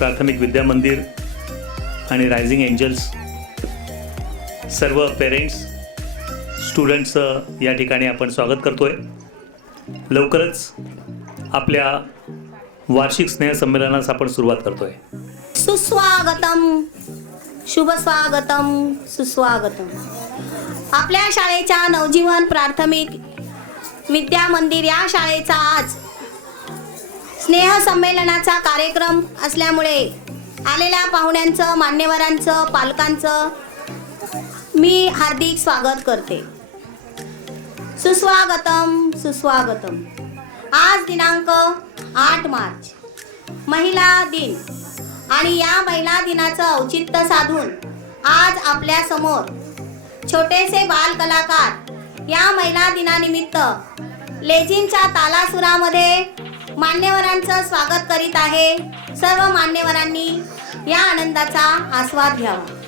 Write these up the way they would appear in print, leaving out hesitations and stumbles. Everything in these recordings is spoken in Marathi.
प्राथमिक विद्या मंदिर आणि रायझिंग एंजल्स सर्व पेरेंट्स स्टुडंट्सचं या ठिकाणी आपण स्वागत करतोय। लवकरच आपल्या वार्षिक स्नेहसंमेलनास आपण सुरुवात करतोय। सुस्वागतम, शुभ स्वागतम, सुस्वागतम। आपल्या शाळेच्या नवजीवन प्राथमिक विद्या मंदिर या शाळेचा आज स्नेह संमेलनाचा कार्यक्रम असल्यामुळे आलेल्या पाहुण्यांचं, मान्यवरांचं, पालकांचं मी हार्दिक स्वागत करते। सुस्वागतम, सुस्वागतम। आज दिनांक 8 मार्च महिला दिन आणि या महिला दिनाचं औचित्य साधून आज आपल्या समोर छोटेसे बाल कलाकार या महिला दिनानिमित्त लेझिमच्या तालासुरामध्ये मान्यवरांचं स्वागत करीत आहे। सर्व मान्यवरांनी या आनंदाचा आस्वाद घ्यावा।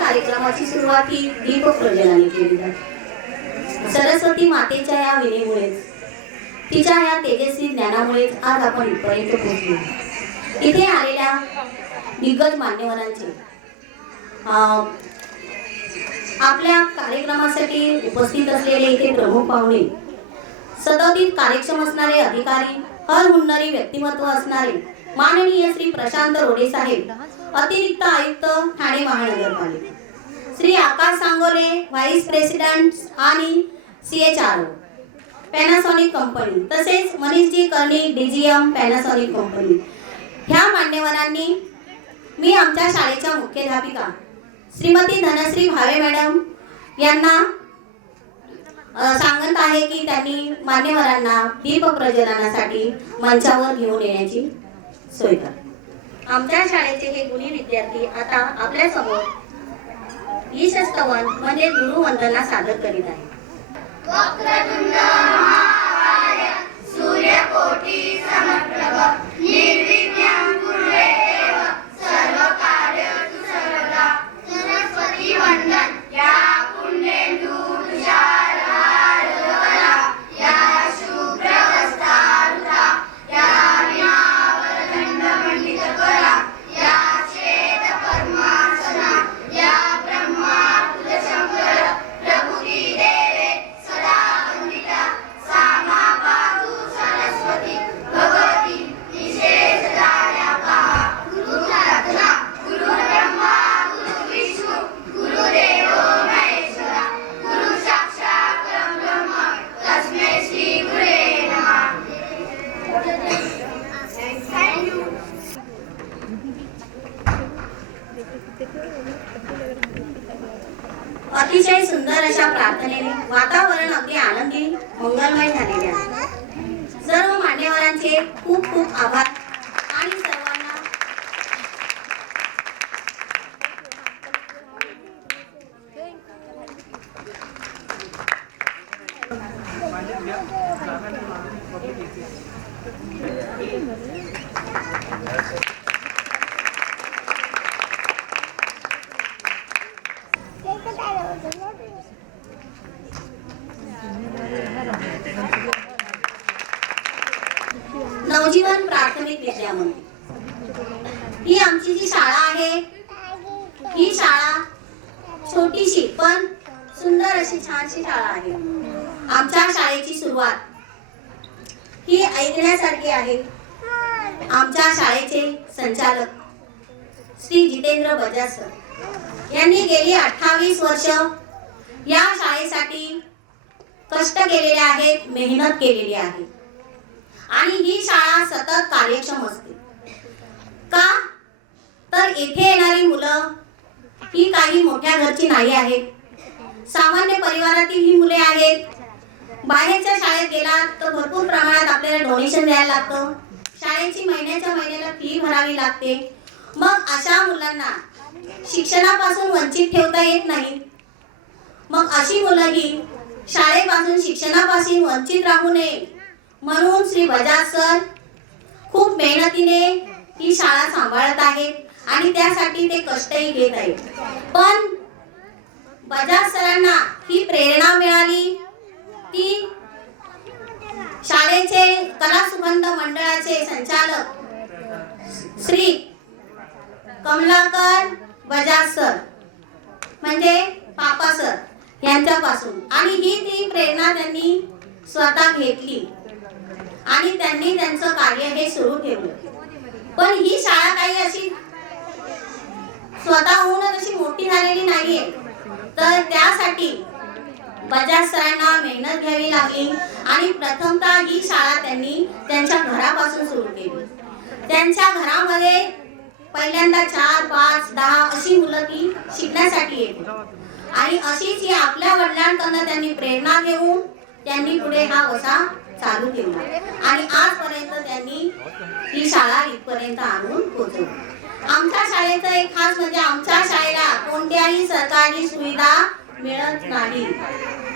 कार्यक्रमाची सुरुवात ही दीप प्रज्वलनाने केली जाते। सरस्वती मातेच्या या विनेमुळे तिच्या या तेजस्वी ज्ञानामुळेच आज आपण इथपर्यंत पोहोचलो. इथे आलेल्या दिग्गज मान्यवरांचे आपल्या कार्यक्रमासाठी उपस्थित असलेले इथे प्रमुख पाहुणे, सदोदित कार्यक्षम असणारे अधिकारी, हरहुन्नरी व्यक्तिमत्व असणारे माननीय श्री प्रशांत रोडे साहेब, अतिरिक्त आयुक्त ठाणे महानगरपालिका, श्री आकाश सांगोले, व्हाईस प्रेसिडेंट आणि CHRO पॅनासॉनिक कंपनी, तसेच Manish ji Karnik, DGM Panasonic company. ह्या मान्यवरांनी मी आमच्या शाळेच्या मुख्याध्यापिका श्रीमती धनश्री भावे मॅडम यांना सांगत आहे की त्यांनी मान्यवरांना दीप प्रज्वलनासाठी मंचावर घेऊन येण्याची सोय करा. आमच्या शाळेचे हे गुणी विद्यार्थी आता आपल्या समोर ईशस्तवन म्हणजे गुरुवंदना सादर करीत आहे. वक्रतुंड महाकाय सूर्यकोटि समप्रभ निर्विघ्नं कुर्वेव सर्वकार्येषु सर्वदा. सरस्वती वंदन या पुण्येन्दु तुषारहारधवला या शुभ्रवस्त्रारुता या वीणावरदण्डमण्डितकरा या श्वेतपद्मासना या ब्रह्मार्कुलशंकर प्रभुती देवे सदा वंदिता. सा मा पातु सरस्वती भगवती निषेधदायापहा. गुरुराधना गुरुर्ब्रह्मा गुरुर्विष्णु गुरुदेवो महेश्वरा गुरु साक्षात् परब्रह्म तस्मै श्री गुरुवे नमः. अतिशय सुंदर अशा प्रार्थनेने वातावरण अगदी आनंदी मंगलमय झालेले आहे. सर्व मान्यवरांचे खूप खूप आभार आणि सर्वांना नवजीवन प्राथमिक विद्या मंदिर ही आमची जी शाळा आहे, ही शाळा छोटीशी पण सुंदर अशी छानशी शाळा आहे. आमच्या शाळेची सुरुवात ही ऐकण्यासारखी आहे. आमच्या शाळेचे संचालक श्री जितेंद्र बजाज सर यांनी गेली 28 वर्ष या शाळेसाठी कष्ट केलेले आहेत, मेहनत केलेली आहे आणि ही शाळा सतत कार्यक्षम असते. का तर येथे येणारी मुलं ही काही मोठ्या घरची नाही आहेत, सामान्य परिवारातील ही मुले आहेत. बाहेरच्या शाळेत गेला तर भरपूर प्रमाणात आपल्याला डोनेशन द्यायला लागतं, शाळेची महिन्याच्या महिन्याला फी भरावी लागते. मग अशा मुलांना शिक्षणापासून वंचित ठेवता येत नाही. मग अशी मुलं ही शाळेपासून शिक्षणापासून वंचित राहू नये म्हणून श्री बजाज सर खूप मेहनतीने ही शाळा सांभाळत आहेत आणि त्यासाठी ते कष्टही घेत आहेत. पण बजाज सरांना ही प्रेरणा मिळाली ती शाळेचे कला सुगंध मंडळाचे संचालक श्री कमलाकर बजाज सर म्हणजे पापा सर यांच्यापासून, आणि ही ती प्रेरणा त्यांनी स्वतः घेतली आणि त्यांनी त्यांचं कार्य हे सुरू ठेवलं. पण ही शाळा काही अशी स्वतःहूनच अशी मोठी झालेली नाहीये, तर त्यासाठी बजाज सरांना मेहनत घ्यावी लागली आणि प्रथमतः ही शाळा त्यांनी त्यांच्या घरापासून सुरू केली. त्यांच्या घरामध्ये पहिल्यांदा 4, 5, 10 अशी मुलं ती शिकण्यासाठी येते आणि अशीच ही आपल्या वडिलांकडून त्यांनी प्रेरणा घेऊन त्यांनी पुढे हा वसा चालू ठेवला आणि आजपर्यंत त्यांनी ही शाळा इथपर्यंत आणून पोहोचवली. आमच्या शाळेचं एक खास म्हणजे आमच्या शाळेला कोणत्याही सरकारी सुविधा मिळत नाही.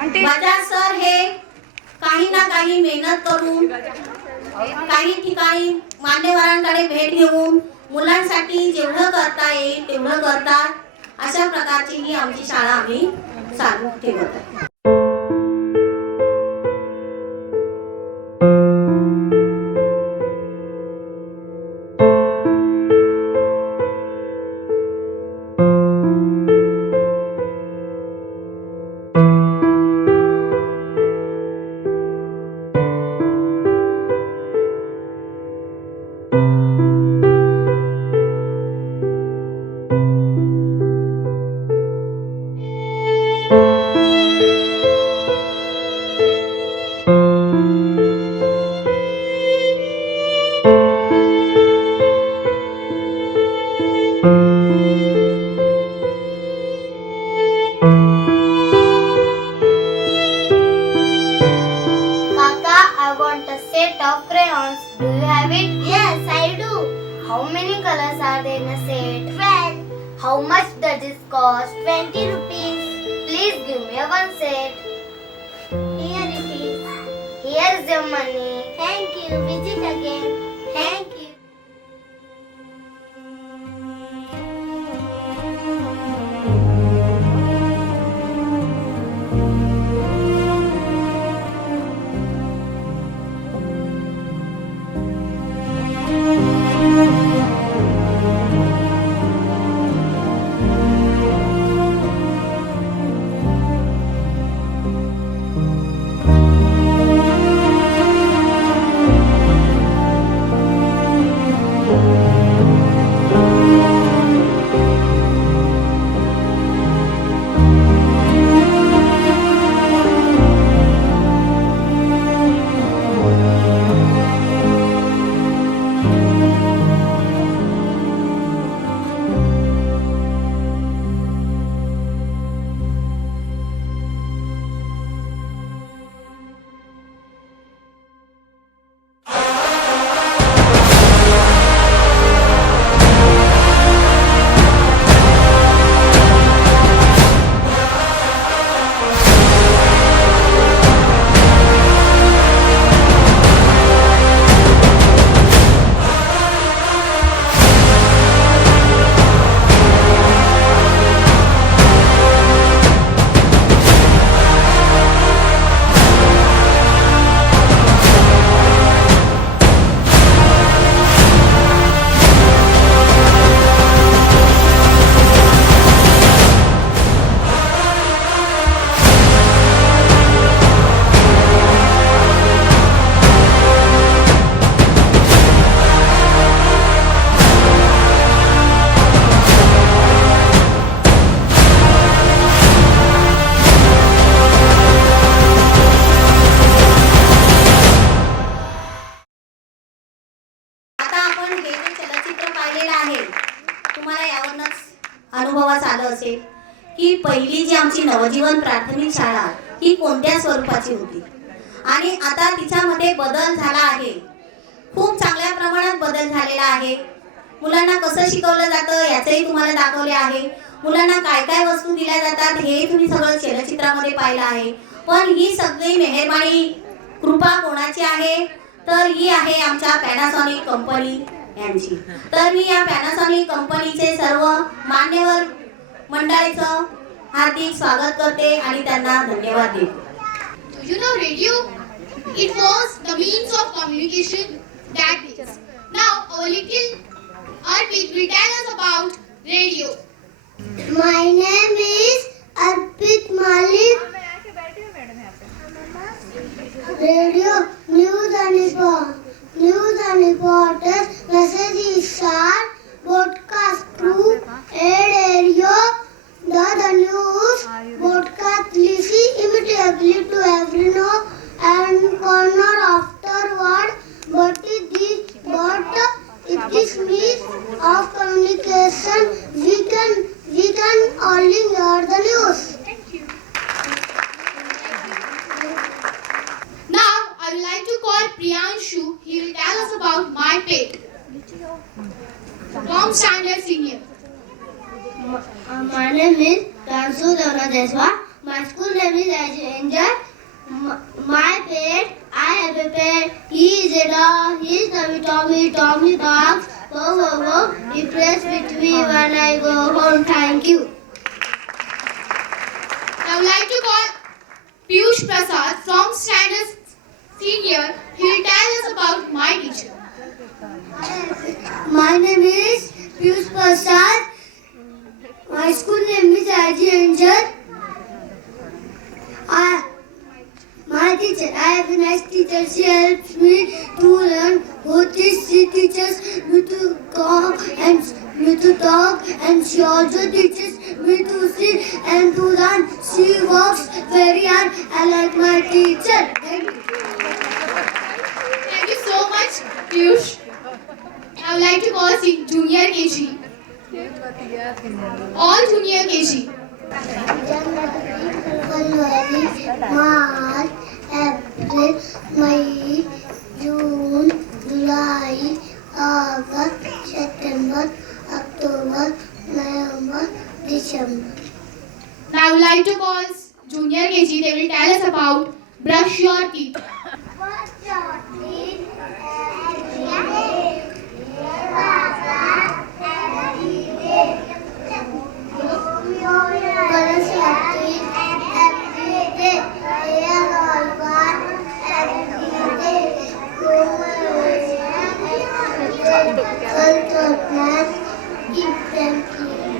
बजाज सर हे काही ना काही मेहनत करून काही ठिकाणी मान्यवरांकडे भेट घेऊन मुलांसाठी जेवढं करता येईल तेवढं करतात. अशा प्रकारची ही आमची शाळा आम्ही चालू ठेवत आहे. Kaka, I want a set of crayons. Do you have it? Yes, I do. How many colors are there in a set? 12. How much does this cost? 20 rupees. Please give me a one set. Here it is. Here's your money. Thank you. Visit again. Thank you. आता आपण हे जे चलचित्र पाहिलेलं आहे तुम्हाला यावरूनच अनुभवास आलं असेल की पहिली जी आमची नवजीवन प्राथमिक शाळा ही कोणत्या स्वरूपाची होती आणि आता तिच्यामध्ये बदल झाला आहे. खूप चांगल्या प्रमाणात बदल झालेला आहे. मुलांना कसं शिकवलं जातं याचंही तुम्हाला दाखवले आहे. मुलांना काय काय वस्तू दिल्या जातात हे तुम्ही सगळं चलचित्रामध्ये पाहिलं आहे. पण ही सगळी मेहरबानी कृपा कोणाची आहे तर ही आहे आमच्या पॅनासॉनिक कंपनी यांची. तर मी या पॅनासॉनिक कंपनीचे सर्व मान्यवर मंडळीचं हार्दिक स्वागत करते आणि त्यांना धन्यवाद देते. Do you know radio? It was the means of communication that is. Now our little Arpit will tell us about radio. My name is Arpit Malik. Radio news and reporters, message is short, broadcast through air area. The news broadcast listen immediately to every nook and corner afterward. But it is means of communication. We can only hear the news. Now I would like to call Priyanshu. He will tell us about my pet. From Standard Senior. My name is Ransu Devna Deswa. My school name is Angel. My pet, I have a pet. He is a dog. He is Tommy barks. Wow, wow, wow. He plays with me when I go home. Thank you. I would like to call Piyush Prasad from Standard Senior. He will tell us about my teacher. My name is Piyush Prasad. My school name is I.G. Angel. My teacher, I have a nice teacher. She helps me to learn. Both she teaches me to talk and she also teaches me to sit and to run. She works very hard. I like my teacher. Thank you. Thank you so much, Piyush. I would like to call Junior KG. All Junior KG. February, March, April, May, June, July, August, September, October, November, December. Now I would like to call Junior KG. They will tell us about brush your teeth. Brush your teeth every day. Brush your teeth every day. Hair all one every day. Keep them clean.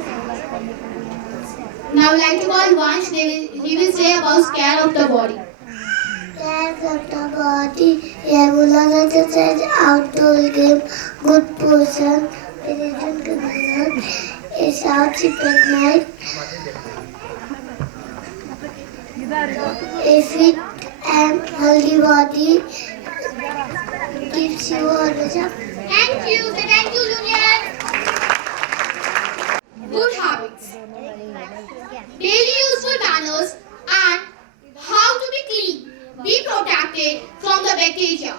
Now I would like to call Vansh. He will say about care of the body. Care of the body, regular exercise, outdoor game, good posture, religion condition, a sound sleep at night, a fit and healthy body keeps you always up. Thank you. Say thank you, Junior. Good habits. Daily useful manners and how to be clean. Be protected from the bacteria.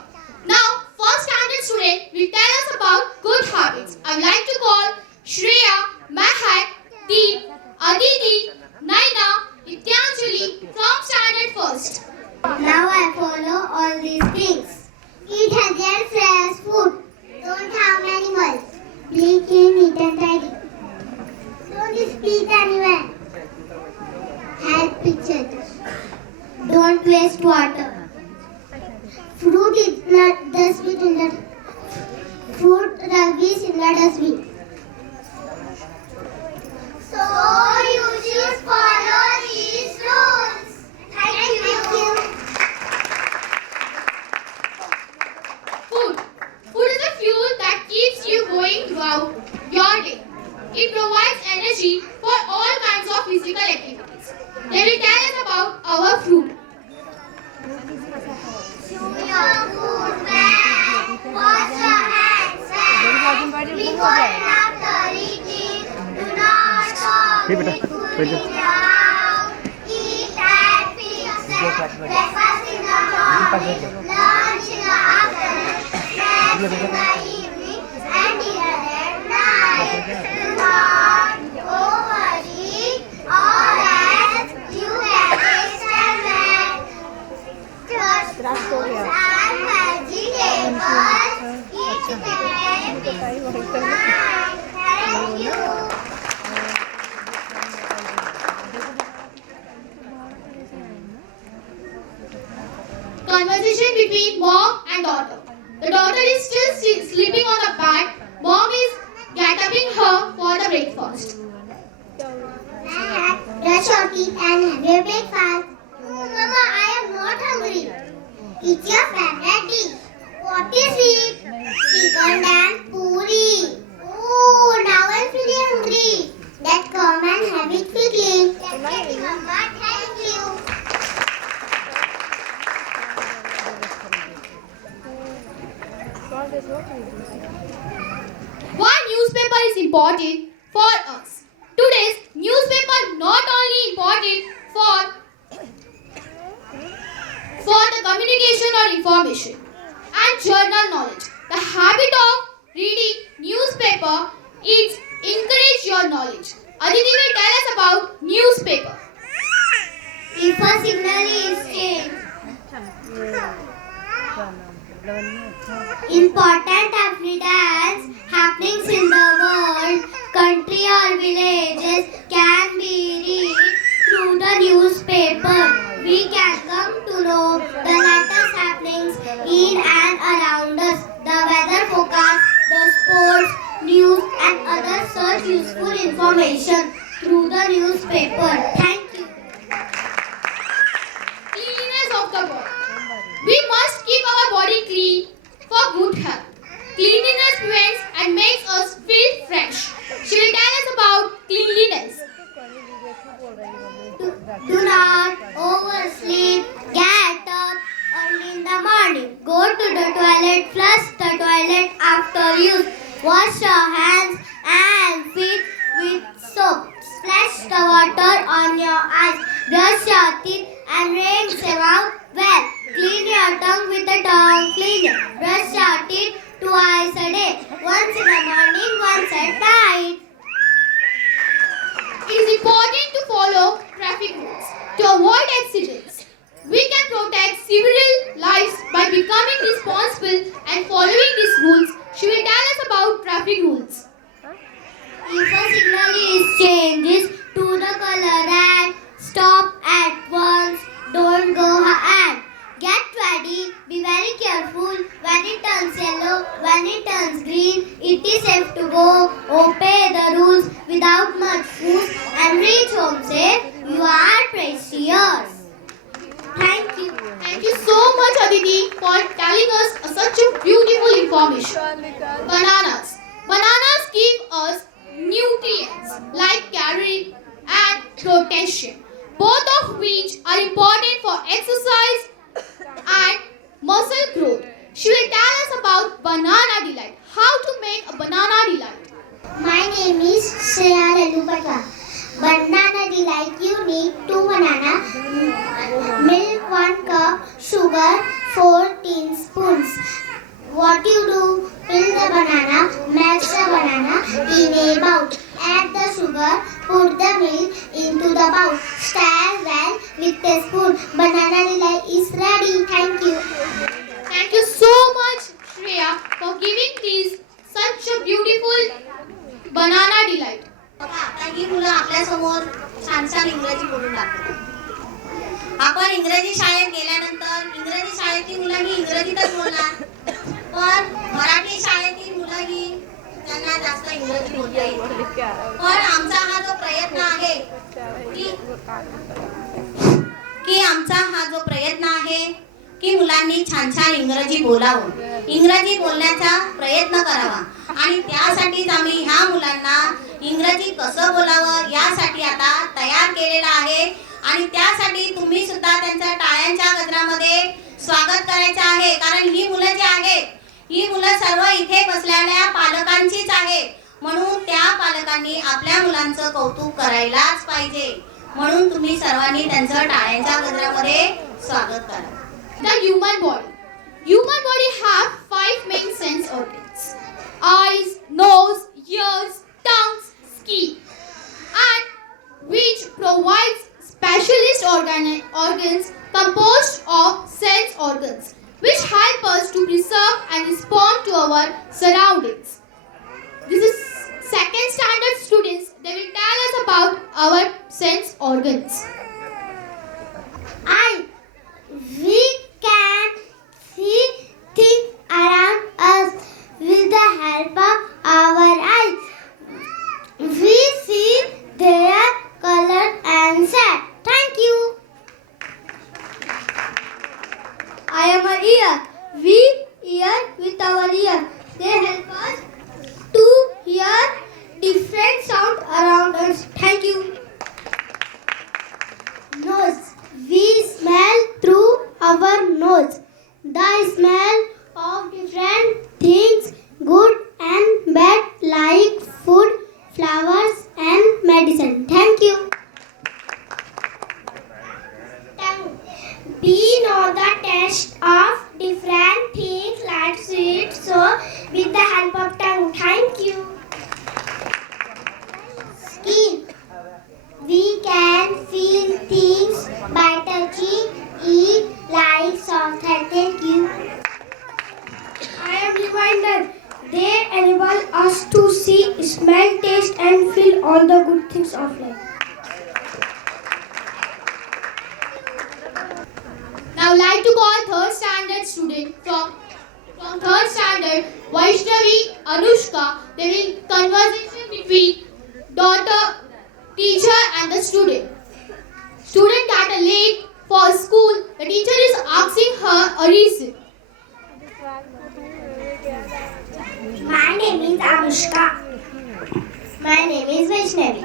Now, first standard student will tell us about good habits. I would like to call Shreya, Mahak, Deep, Aditi, Naina, Nityanjali from standard first. Now I follow all these things. Eat healthy and fresh food. Don't harm animals. Be clean, neat and tidy. Don't spit anywhere. Help each other. Don't waste water. Fruit is not dustbin in the fruit rubbish in the dustbin. So you should follow these rules. Thank you. Food. Food is a fuel that keeps you going throughout your day. It provides energy for all kinds of physical activities. They will tell us about our food. Chew your food well. Wash your hands well. Before and after eating, do not talk with food in your mouth. Eat and fix them. Breakfast in the morning, lunch in the afternoon, snacks in the evening, and dinner at night. Do not overeat or else you will taste and well. Just fruits and vegetables. Eat them before night. Thank you. Conversation between mom and daughter. The daughter is still sleeping on the bed. Mom is getting her for the breakfast. Brush your teeth and have your breakfast. Oh, Mama, I am not hungry. It's your favorite dish. What is it? Chicken and puri. Oh, now I'm feeling hungry. Let's come and have it quickly. Definitely, Mama. Thank you. Why newspaper is important for us? Today's newspaper not only important for the communication or information and journal knowledge. The habit of reading newspaper is encourage your knowledge. Aditi will tell us about newspaper. If a signal is changed, important evidence happenings in the world, country or villages can be read through the newspaper. We can come to know the latest happenings in and around us, the weather forecast, the sports, news and other such useful information through the newspaper. Thank you. Cleanliness of the body. We must keep our body clean for good health. Cleanliness prevents and makes us feel fresh. She will tell us about cleanliness. Do not oversleep. Get up early in the morning. Go to the toilet. Flush the toilet after use. Wash your hands and feet with soap. Splash the water water on your eyes. Brush your teeth and rinse them out well. Clean your tongue with a tongue cleaner. Brush your teeth twice a day. Once in the morning, once at night. It is important to follow traffic rules to avoid accidents. We can protect several lives by becoming responsible and following these rules. She will tell us about traffic rules. If a signal is changes to the color red, stop at once. Don't go ahead. Get ready. Be very careful when it turns yellow. When it turns green, it is safe to go. Obey the rules without much fuss and reach home safe. You are precious. Thank you. Thank you so much, Aditi, for telling us such a beautiful information. Bananas. Bananas give us nutrients like calorie and potassium, both of which are important for exercise and muscle growth. She will tell us about banana delight. How to make a banana delight. My name is Shreya Lalupatwa. Banana delight, you need 2 banana, milk 1 cup, sugar 4 teaspoons. What you do, peel the banana, mash the banana in a bowl. Add the sugar, put the milk into the bowl. Stir well with a spoon. Banana delight is ready. Thank you. Thank you so much, Shreya, for giving this such a beautiful banana delight. बघा, आता ही मुलं आपल्या समोर छान छान इंग्रजी बोलून दाखवतात. आपण इंग्रजी शाळेत गेल्यानंतर इंग्रजी शाळेतील मुलं ही इंग्रजीतच बोलणार, पण मराठी शाळेतील मुलं ही त्यांना जास्त इंग्रजी बोलता येत. पण आमचा हा जो प्रयत्न आहे की आमचा हा जो प्रयत्न आहे की मुलांनी छान छान इंग्रजी बोलावं, इंग्रजी बोलण्याचा प्रयत्न करावा आणि त्यासाठीच आम्ही ह्या मुलांना इंग्रजी कसं बोलावं यासाठी आता तयार केलेलं आहे आणि त्यासाठी तुम्ही सुद्धा त्यांचं टाळ्यांच्या गजरामध्ये स्वागत करायचं आहे. कारण ही मुलं जी आहेत ही मुलं सर्व इथे बसलेल्या पालकांचीच आहे, म्हणून त्या पालकांनी आपल्या मुलांचं कौतुक करायलाच पाहिजे. म्हणून तुम्ही सर्वांनी त्यांचं टाळ्यांच्या गजरामध्ये स्वागत करा. The human body. Human body have 5 main sense organs: eyes, nose, ears, tongues, skin, and which provides specialist organs composed of sense organs which help us to preserve and respond to our surroundings. This is second standard students. They will tell us about our sense organs. We can see things around us with the help of our eyes. We see their color and shape. Thank you. I am an ear. We hear with our ear. They help us to hear different sounds around us. Thank you. Nose. We smell through our nose. The smell of different things, good and bad, like food, flowers and medicine. Thank you. Tongue. We know the taste of different things like sweet, so with the help of tongue. Thank you. Skin. We can feel things by touching it like soft hair. Thank you. I am reminder. They enable us to see, smell, taste and feel all the good things of life. Now I'd like to call third standard student from third standard, Vaishnavi, Anushka. There will conversation between daughter, teacher and the student. Student got late for school. The teacher is asking her a reason. My name is Anushka. My name is Vaishnavi.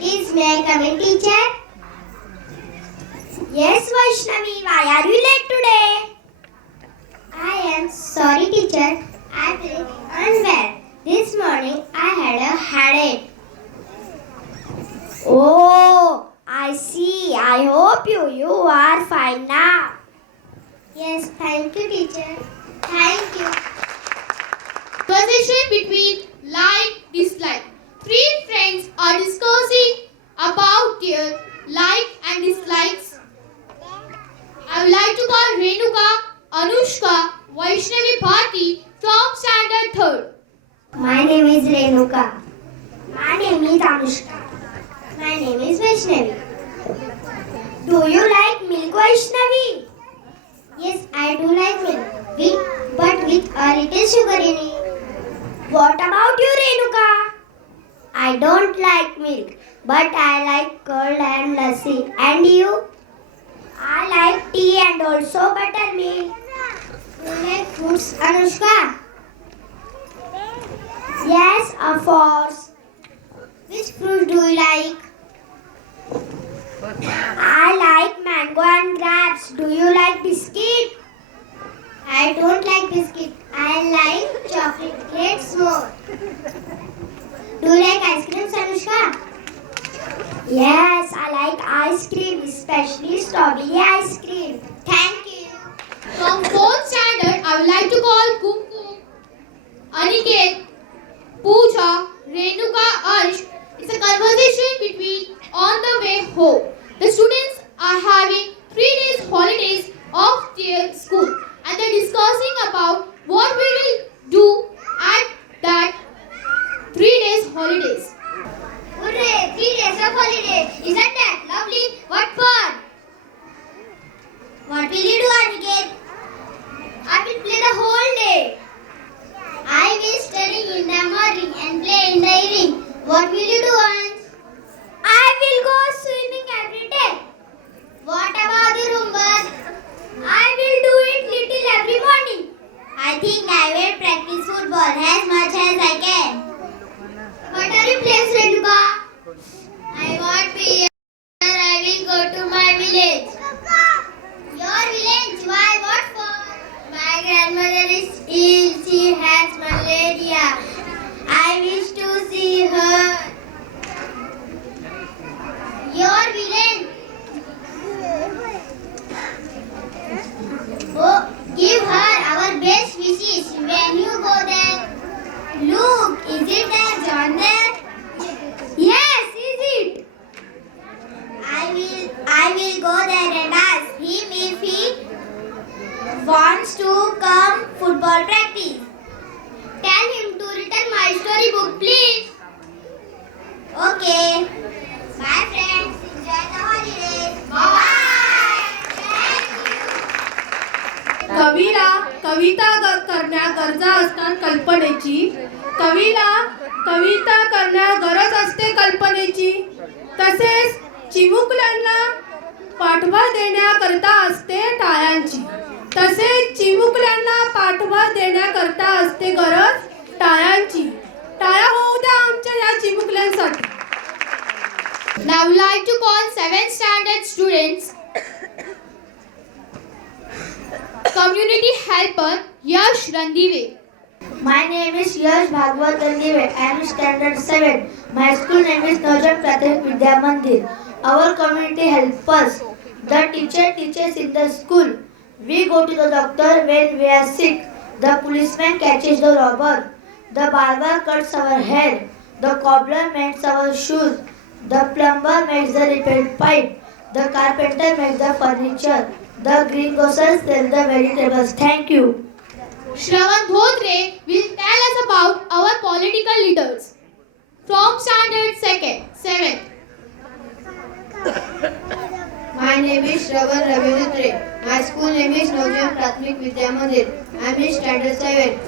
Is may I come in, teacher? Yes, Vaishnavi. Why are you late today? I am sorry, teacher. I feel unwell. This morning I had a headache. Oh, I see. I hope you are fine now. Yes, thank you, teacher. Thank you. Conversation between like, dislike. Three friends are discussing about their like and dislikes. I would like to call Renuka, Anushka, Vaishnavi Bharti from standard 3rd. My name is Renuka. My name is Anushka. My name is Vaishnavi. Do you like milk, Vaishnavi? Yes, I do like milk, but with a little sugar in it. What about you, Renuka? I don't like milk, but I like curd and lassi. And you? I like tea and also buttermilk. Do you like fruits, Anushka? Yes, of course. Which fruit do you like? I like mango and grapes. Do you like biscuit? I don't like biscuit. I like chocolates more. Do you like ice cream, Anushka? Yes, I like ice cream, especially strawberry ice cream. Thank you. From 4th standard, I would like to call Kumkum, Aniket, Pooja, Renuka, Arsh. It's a conversation between on the way home. The students are having 3 days holidays of their school and they're discussing about what we will do at that 3 days holidays. Hooray! 3 days of holiday. Isn't that lovely? What fun! What will you do, Aniket? I will play the whole day. I will study in the morning and play in the evening. What will you do, Ansh? I will go swimming every day. What about you, Rumbar? I will do it little every morning. I think I will practice football as much as I can. What are you playing, Renuka? I won't be here. I will go to my village. Your village? Why? What for? My grandmother is ill. She has malaria. I wish to see her. Your village? Oh, give her our best wishes when you go there. Look, is it there, John there? Yes, is it? I will go there and ask him if he wants to come football practice. Tell him to return my storybook, please. Okay. Bye, friends. Enjoy the holidays. Bye. कवीला कविता करण्या गरजा असतात कल्पनेची. कवीला कविता करण्या गरज असते कल्पनेची. तसेच चिमुकल्यांना पाठबळ देण्याकरता असते टाळ्यांची. तसेच चिमुकल्यांना पाठबळ देण्याकरता असते गरज टाळ्यांची. टाळ्या होऊ द्या आमच्या या चिमुकल्यांसाठी. Now I would like to call 7th standard students. Community helper Yash Randive. My name is Yash Bhagwat Randive. I am standard 7. My school name is Navjot Prathamik Vidya Mandir. Our community helps us. The teacher teaches in the school. We go to the doctor when we are sick. The policeman catches the robber. The barber cuts our hair. The cobbler mends our shoes. The plumber makes the repaired pipe. The carpenter makes the furniture. The greengrocers sell the vegetables. Thank you. Shravan Dhotre will tell us about our political leaders. From standard 7th. My name is Shravan Ravindra. My school name is Navjot Prathamik Vidya Mandir. I am in standard 7.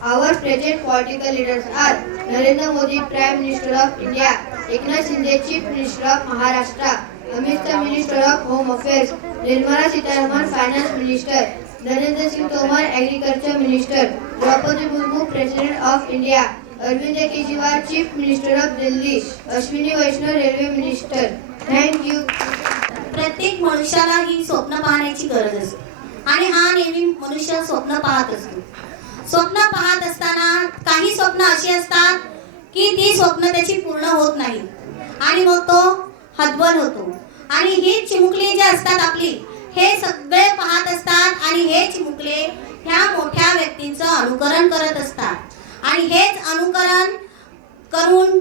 Our present political leaders are Narendra Modi, Prime Minister of India, Eknath Shinde, Chief Minister of Maharashtra, Amit Shah, Minister of Home Affairs, Nirmala Sitharaman, Finance Minister, Narendra Singh Tomar, Agriculture Minister, Draupadi Murmu, President of India, Arvind Kejriwal, Chief Minister of Delhi, Ashwini Vaishnaw, Railway Minister. Thank you. प्रत्येक मनुष्याला ही स्वप्न पाहण्याची गरज असते आणि हा नेहमी मनुष्य स्वप्न पाहत असतो. स्वप्न पाहत असताना काही स्वप्न अशी असतात की ती स्वप्न त्याची पूर्ण होत नाही आणि मग तो हतबल होतो. आणि ही चिमुकली जे असतात आपली, हे सगळे पाहत असतात आणि हे चिमुकले ह्या मोठ्या व्यक्तींचं अनुकरण करत असतात. आणि हेच अनुकरण करून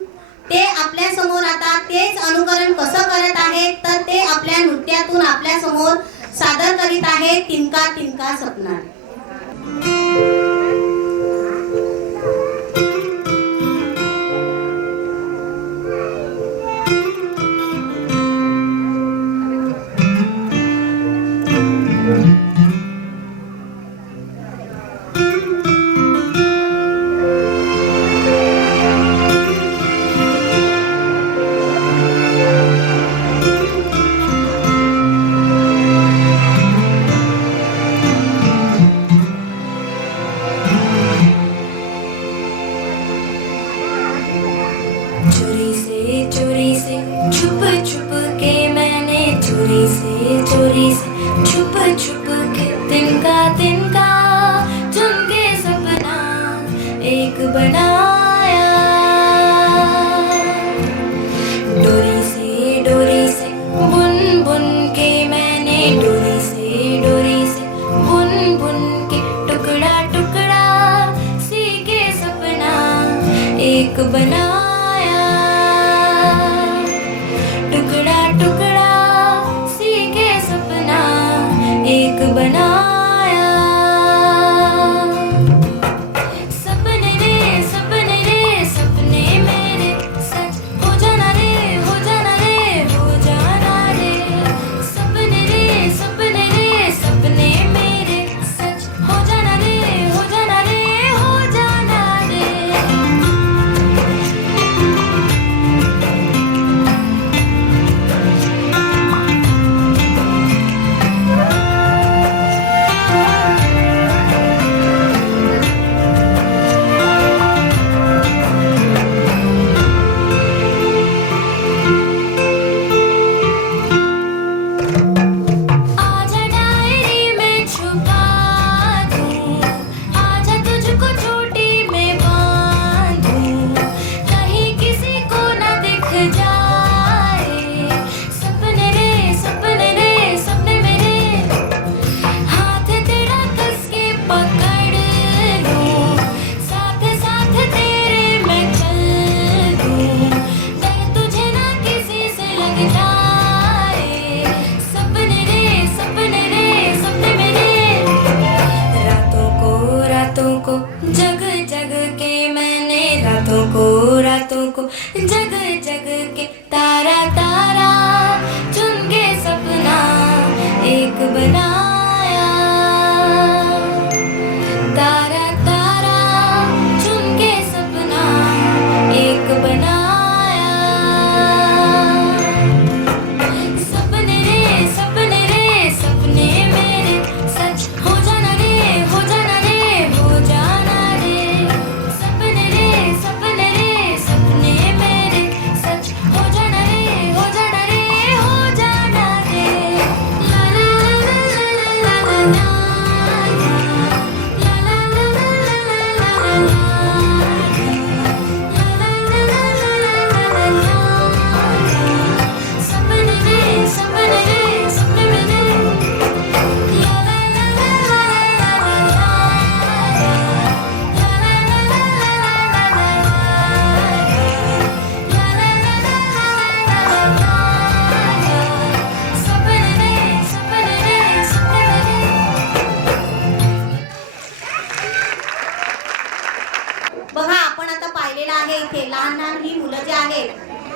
ते आपल्या समोर आता तेच अनुकरण कसं करत आहेत तर ते आपल्या नृत्यातून आपल्या समोर सादर करीत आहेत तिनका तिनका सपना. चोरी से छुप छुप के मैंने चोरी से छुप छुप के तिनका तिनका चुन के सपना एक बनाया. डोरी से बुन बुन के मैंने डोरी से बुन बुन के टुकड़ा टुकड़ा सी के सपना एक बनाया. टुकड़ा टुकड़ा सी के सपना एक बनाया. सपने रे सपने मेरे सच हो जाना रे हो जाना रे हो जाना रे. सपने रे सपने मेरे सच हो जाना रे हो जाना रे हो जाना रे. आजा डायरी में छुपा दूं, आजा तुझको चोटी में बांधूं, कहीं किसी को न दिख जाए. सपने सपने मेरे हाथ तेरा कस के पकड़ लूं, साथ साथ तेरे मैं चल दूं, डर तुझे ना किसी से लग जाए. सपने सपने मेरे रातों को जग जग के मैंने रातों को जग जग के तारा तारा चुन के सपना एक बनाया. तारा तारा चुन के सपना एक बनाया. सपने मेरे सच हो जाना रे हो जाना रे हो जाना रे. सपने मेरे सच हो जाना रे हो जाना रे हो जाना रे. ला ला ला ला ला ला बघा आपण आता पाहिलेलं आहे इथे लहान लहान ही मुलं जी आहेत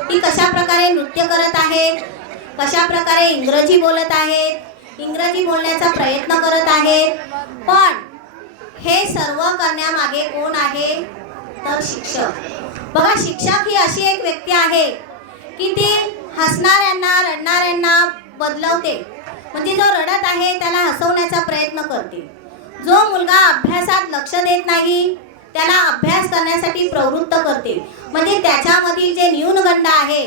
ती कशा प्रकारे नृत्य करत आहेत, कशा प्रकारे इंग्रजी बोलत आहेत, इंग्रजी बोलण्याचा प्रयत्न करत आहेत. पण हे सर्व करण्यामागे कोण आहे तर शिक्षक. बघा शिक्षक ही अशी एक व्यक्ती आहे की ती हसणाऱ्यांना रडणाऱ्यांना बदलवते. म्हणजे जो रडत आहे त्याला हसवण्याचा प्रयत्न करते. जो मुलगा अभ्यासात लक्ष देत नाही त्याला अभ्यास करण्यासाठी प्रवृत्त करते. म्हणजे त्याच्यामधील जे न्यूनगंड आहे,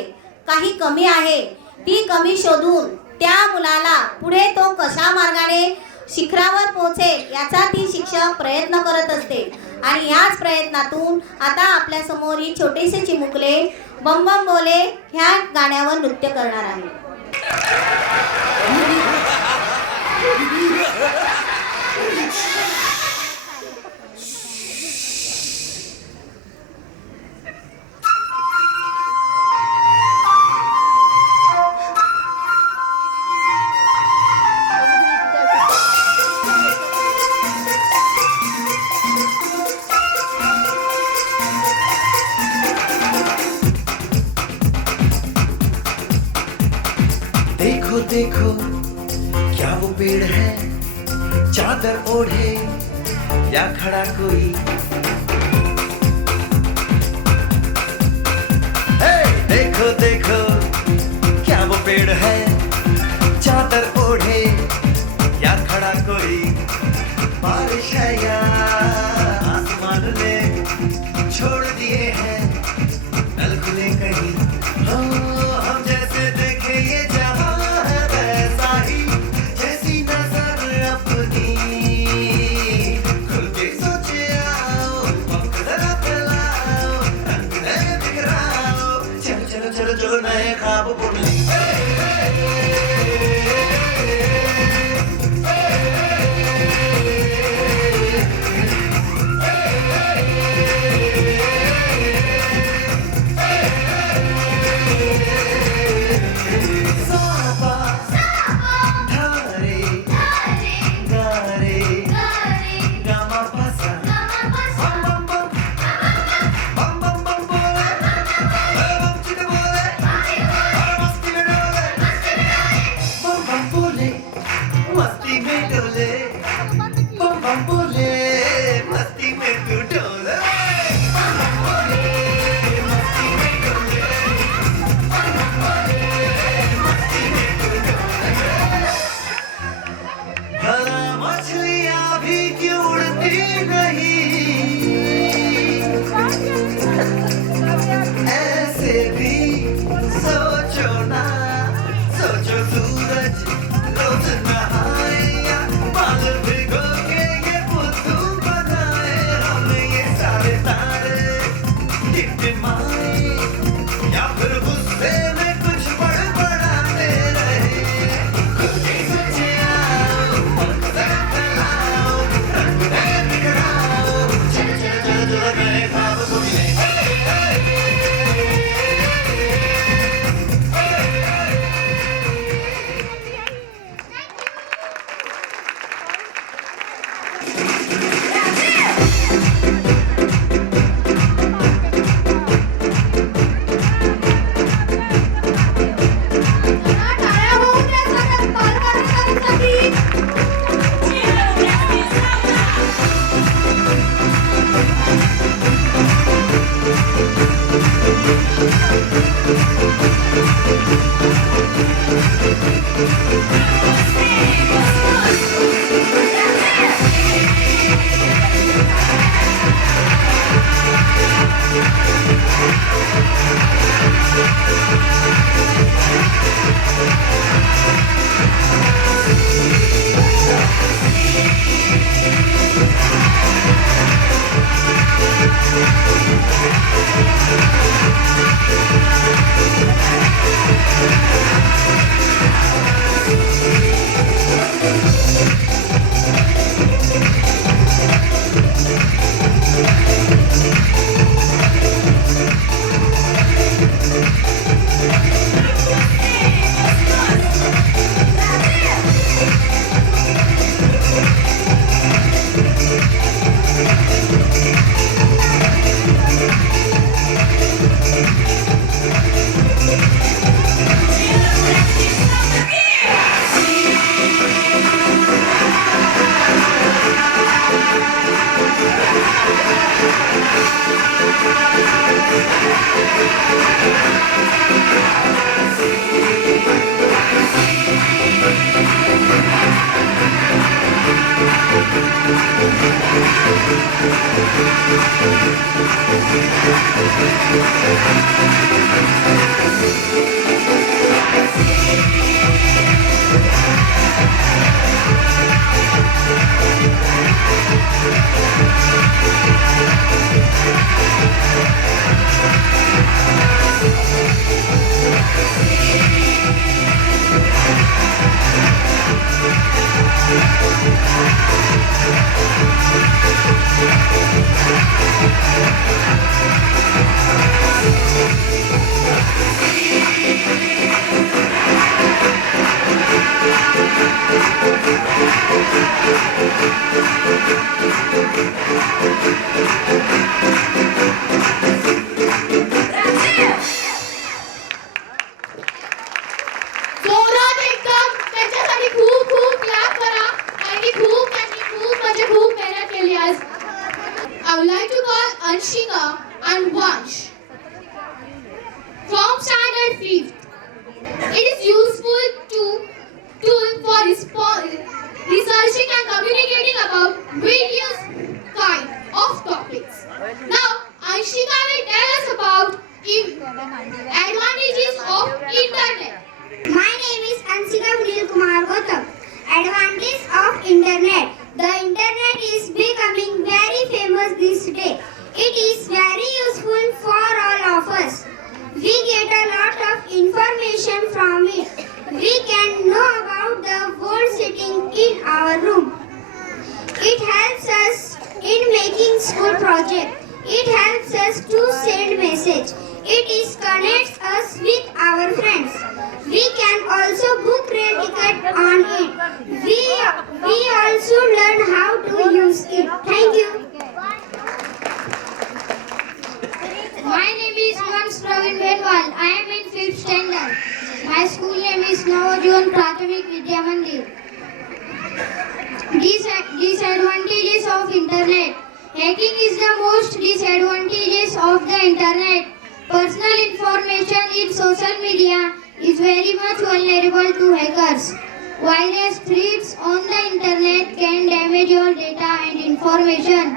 काही कमी आहे, ती कमी शोधून त्या मुलाला पुढे तो कशा मार्गाने शिखरावर पोहोचेल याचा ती शिक्षक प्रयत्न करत असते. आणि याच प्रयत्नातून आता आपल्या समोर ही छोटेसे चिमुकले बम बम बोले ह्या गाण्यावर नृत्य करणार आहे. देखो देखो क्या वो पेड़ है, चादर ओढ़े या खड़ा कोई. हे देखो देखो क्या वो पेड़ है, चादर ओढ़े या खड़ा कोई. बारिश है या आसमान ने छोड़ दिए हैं नल खुले कहीं. हम जैसे देखे ये जहां है वैसा ही, जैसी नजर अपनी खुल के सोचे आओ, पंख जरा फैलाओ, रंग नए बिखराओ. चलो चलो चलो चलो नए ख्वाब बुन ले. मछलियां भी क्यों उड़ती नहीं, ऐसे भी सोचो ना. सोचो सूरज रोज नहाए या बाल भिगो के ये बुद्धू बनाए. हम ये सारे तारे टिमटिमाए या फिर गुस्से में कुछ बड़बड़ाते रहे. खुद ही सोचे आओ, पंख जरा फैलाओ, रंग नए बिखराओ. चलो चलो चलो चलो नए ख्वाब बुन ले. टाळ्या होऊ द्या सगळ्या बालकामगारांसाठी. I would like to call Anshika and Vansh from standard 5th. It is useful tool for researching and communicating about various kind of topics. Now, Anshika will tell us about advantages of internet. My name is Ansika Vinil Kumar Gautam. Advantage of internet. The internet is becoming very famous this day. It is very useful for all of us. We get a lot of information from it. We can know about the world sitting in our room. It helps us in making school projects. It helps us to send message. It is connects us with our friends. We can also book rail ticket on it. We also learn how to use it. Thank you. My name is Mans Praveen Benwal. I am in 5th standard. My school name is Navajivan Prathamik Vidya Mandir. Disadvantages of internet. Hacking is the most disadvantages of the internet. Personal information in social media is very much vulnerable to hackers. Virus threats on the internet can damage your data and information.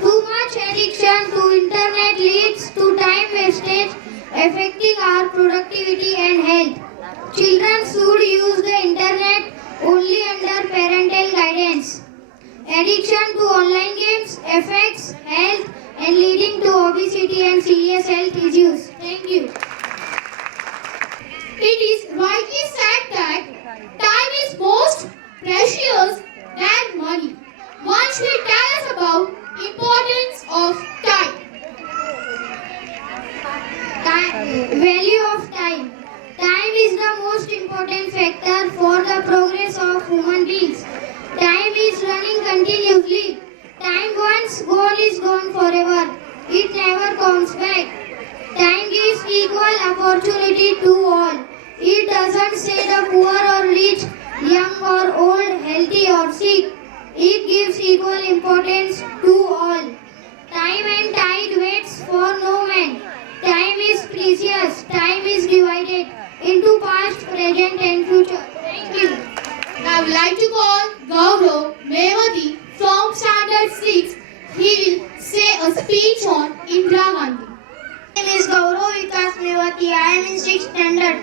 Too much addiction to internet leads to time wastage, affecting our productivity and health. Children should use the internet only under parental guidance. Addiction to online games affects health and leading to obesity and serious health issues. Thank you. It is rightly said that time is most precious than money. Vansh will tell us about importance of time. Value of time. Time is the most important factor for the progress of human beings. Time is running continuously. Time once gone is gone forever. It never comes back. Time gives equal opportunity to all. It doesn't say the poor or rich, young or old, healthy or sick. It gives equal importance to all. Time and tide waits for no man. Time is precious. Time is divided into past, present and future. Thank you. I would like to call Gaurav Mevati from standard 6. He will say a speech on Indira Gandhi. My name is Gaurav Vikas Mevati. I am in 6th standard.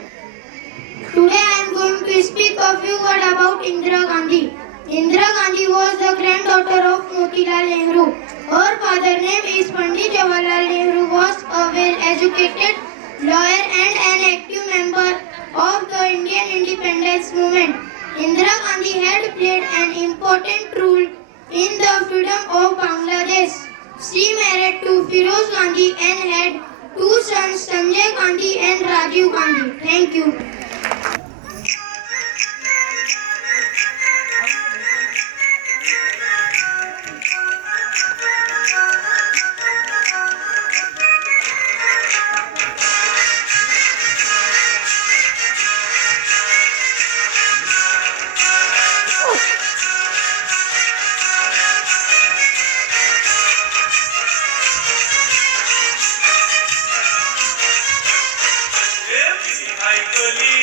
Today I am going to speak a few words about Indira Gandhi. Indira Gandhi was the granddaughter of Motilal Nehru. Her father name is Pandit Jawaharlal Nehru was a well-educated lawyer and an active member of the Indian independence movement. Indira Gandhi had played an important role in the freedom of Bangladesh. She married to Firoz Gandhi and had two sons, Sanjay Gandhi and Rajiv Gandhi. Thank you. I believe.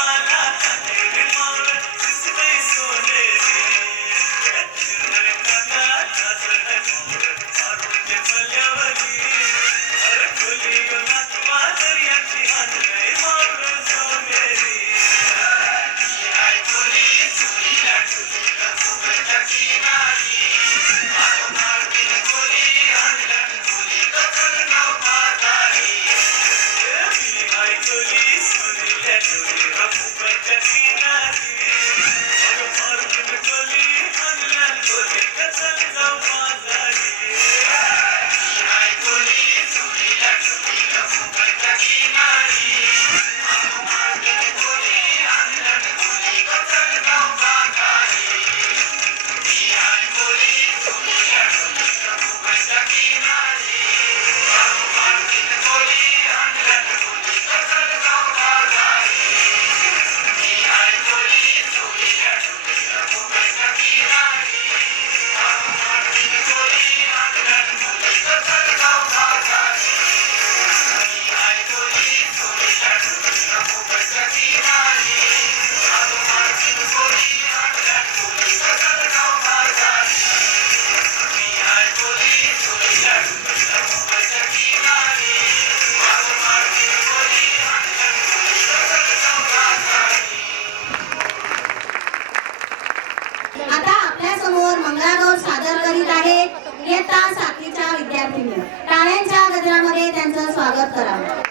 वाला तेरे मोर जिसमें सोने अरे काका नाच है मोर मारो के मल्यावली अरे बोलियो नाचवा दरियाची हात नाही मोर सोनेरी आई बोली चुलीला चुलीला फुगच्या किनारी मारो मारती बोली आणला बोली तो चल गाव पातारी आई बोली चुलीला चुलीला फुगच्या किनारी मारो मारती बोली आणला बोली तो चल गाव पातारी आई बोली चुलीला चुलीला फुगच्या किनारी मारो मारती बोली आणला बोली तो चल गाव पातारी आई बोली चुलीला चुलीला फुगच्या किनारी मारो मारती बोली आणला बोली तो चल गाव पातारी आई बोली चुलीला चुलीला फुगच्या किनारी मारो मारती बोली आणला बोली तो चल गाव पातारी आई बोली चुलीला चुलीला फुगच्या किनारी मारो मारती बोली आणला बोली तो चल गाव पातारी आई बोली चुलीला चुलीला फुगच्या किनारी मारो मारती बोली आणला बोली तो चल गाव पातारी आता आपल्या समोर मंगळागौर सादर करीत आहेत इयत्ता 7वीच्या विद्यार्थिनी. टाळ्यांच्या गजरामध्ये त्यांचं स्वागत करावं.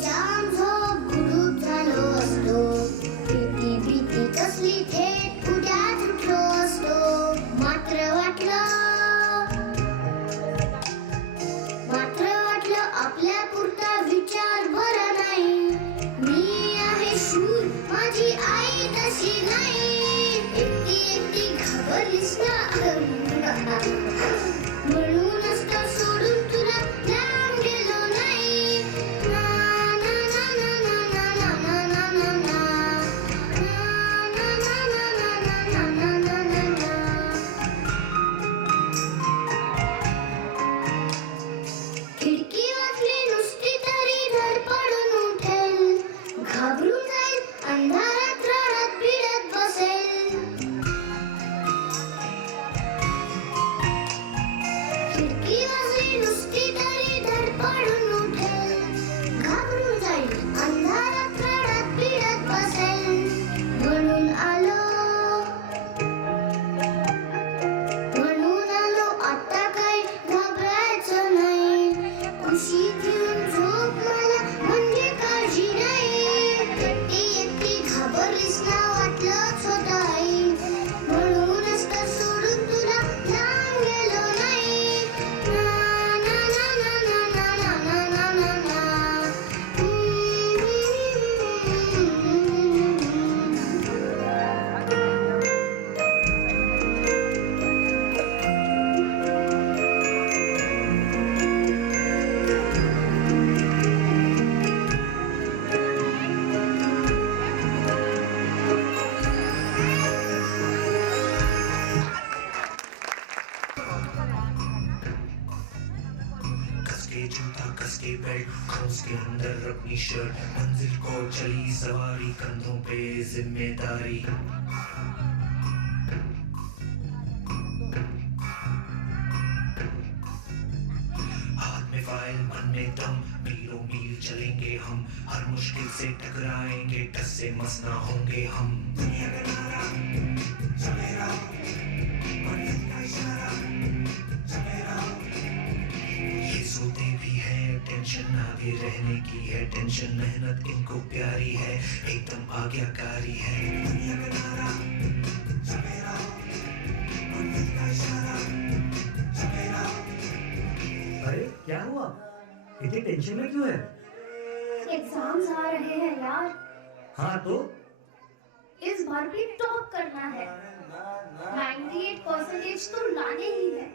जाम झोप गुडूप झालो असतो भीती भीती कसली थे अशी नाही एकटी एकटी घाबरलीस ना म्हणूनच तर सोडून तुला लांब गेलो नाही ना ना ना ना ना ना ना ना ना ना खिडकी वाचली नुसती तरी धडपडून उठेल घाबरून जाईल अंधारात रडत पिडत बसेल खिडकी वाचली नुसती तरी धडपडून उठेल घाबरून जाईल अंधारात रडत पिडत बसेल म्हणून आलो आता काही घाबरायचं नाही कुशीत येऊन झोप मला म्हणजे काळजी नाही एकटी एकटी घाबरलीस ना वाटलंच होतं आई म्हणूनच तर सोडून तुला लांब गेलो नाही ना ना ना ना ना ना ना ना ना ना कसके जूता कसके बेल्ट खोस के अंदर अपनी शर्ट मंजिल को चली सवारी कंधों पे जिम्मेदारी हाथ में फाइल मन में दम मीलों मील चलेंगे हम हर मुश्किल से टकराएंगे टस से मस ना होंगे हम दुनिया का नारा सवेरा मंजिल का इशारा सवेरा ये सोते भी है टेंशन आगे रहने की है टेंशन मेहनत इनको प्यारी है एकदम आज्ञाकारी है दुनिया का नारा सवेरा मंजिल का इशारा सवेरा अरे क्या हुआ इतनी टेंशन में क्यों है? एग्जाम्स आ रहे हैं यार, हाँ तो इस बार भी टॉप करना है। 98% तो लाने ही है,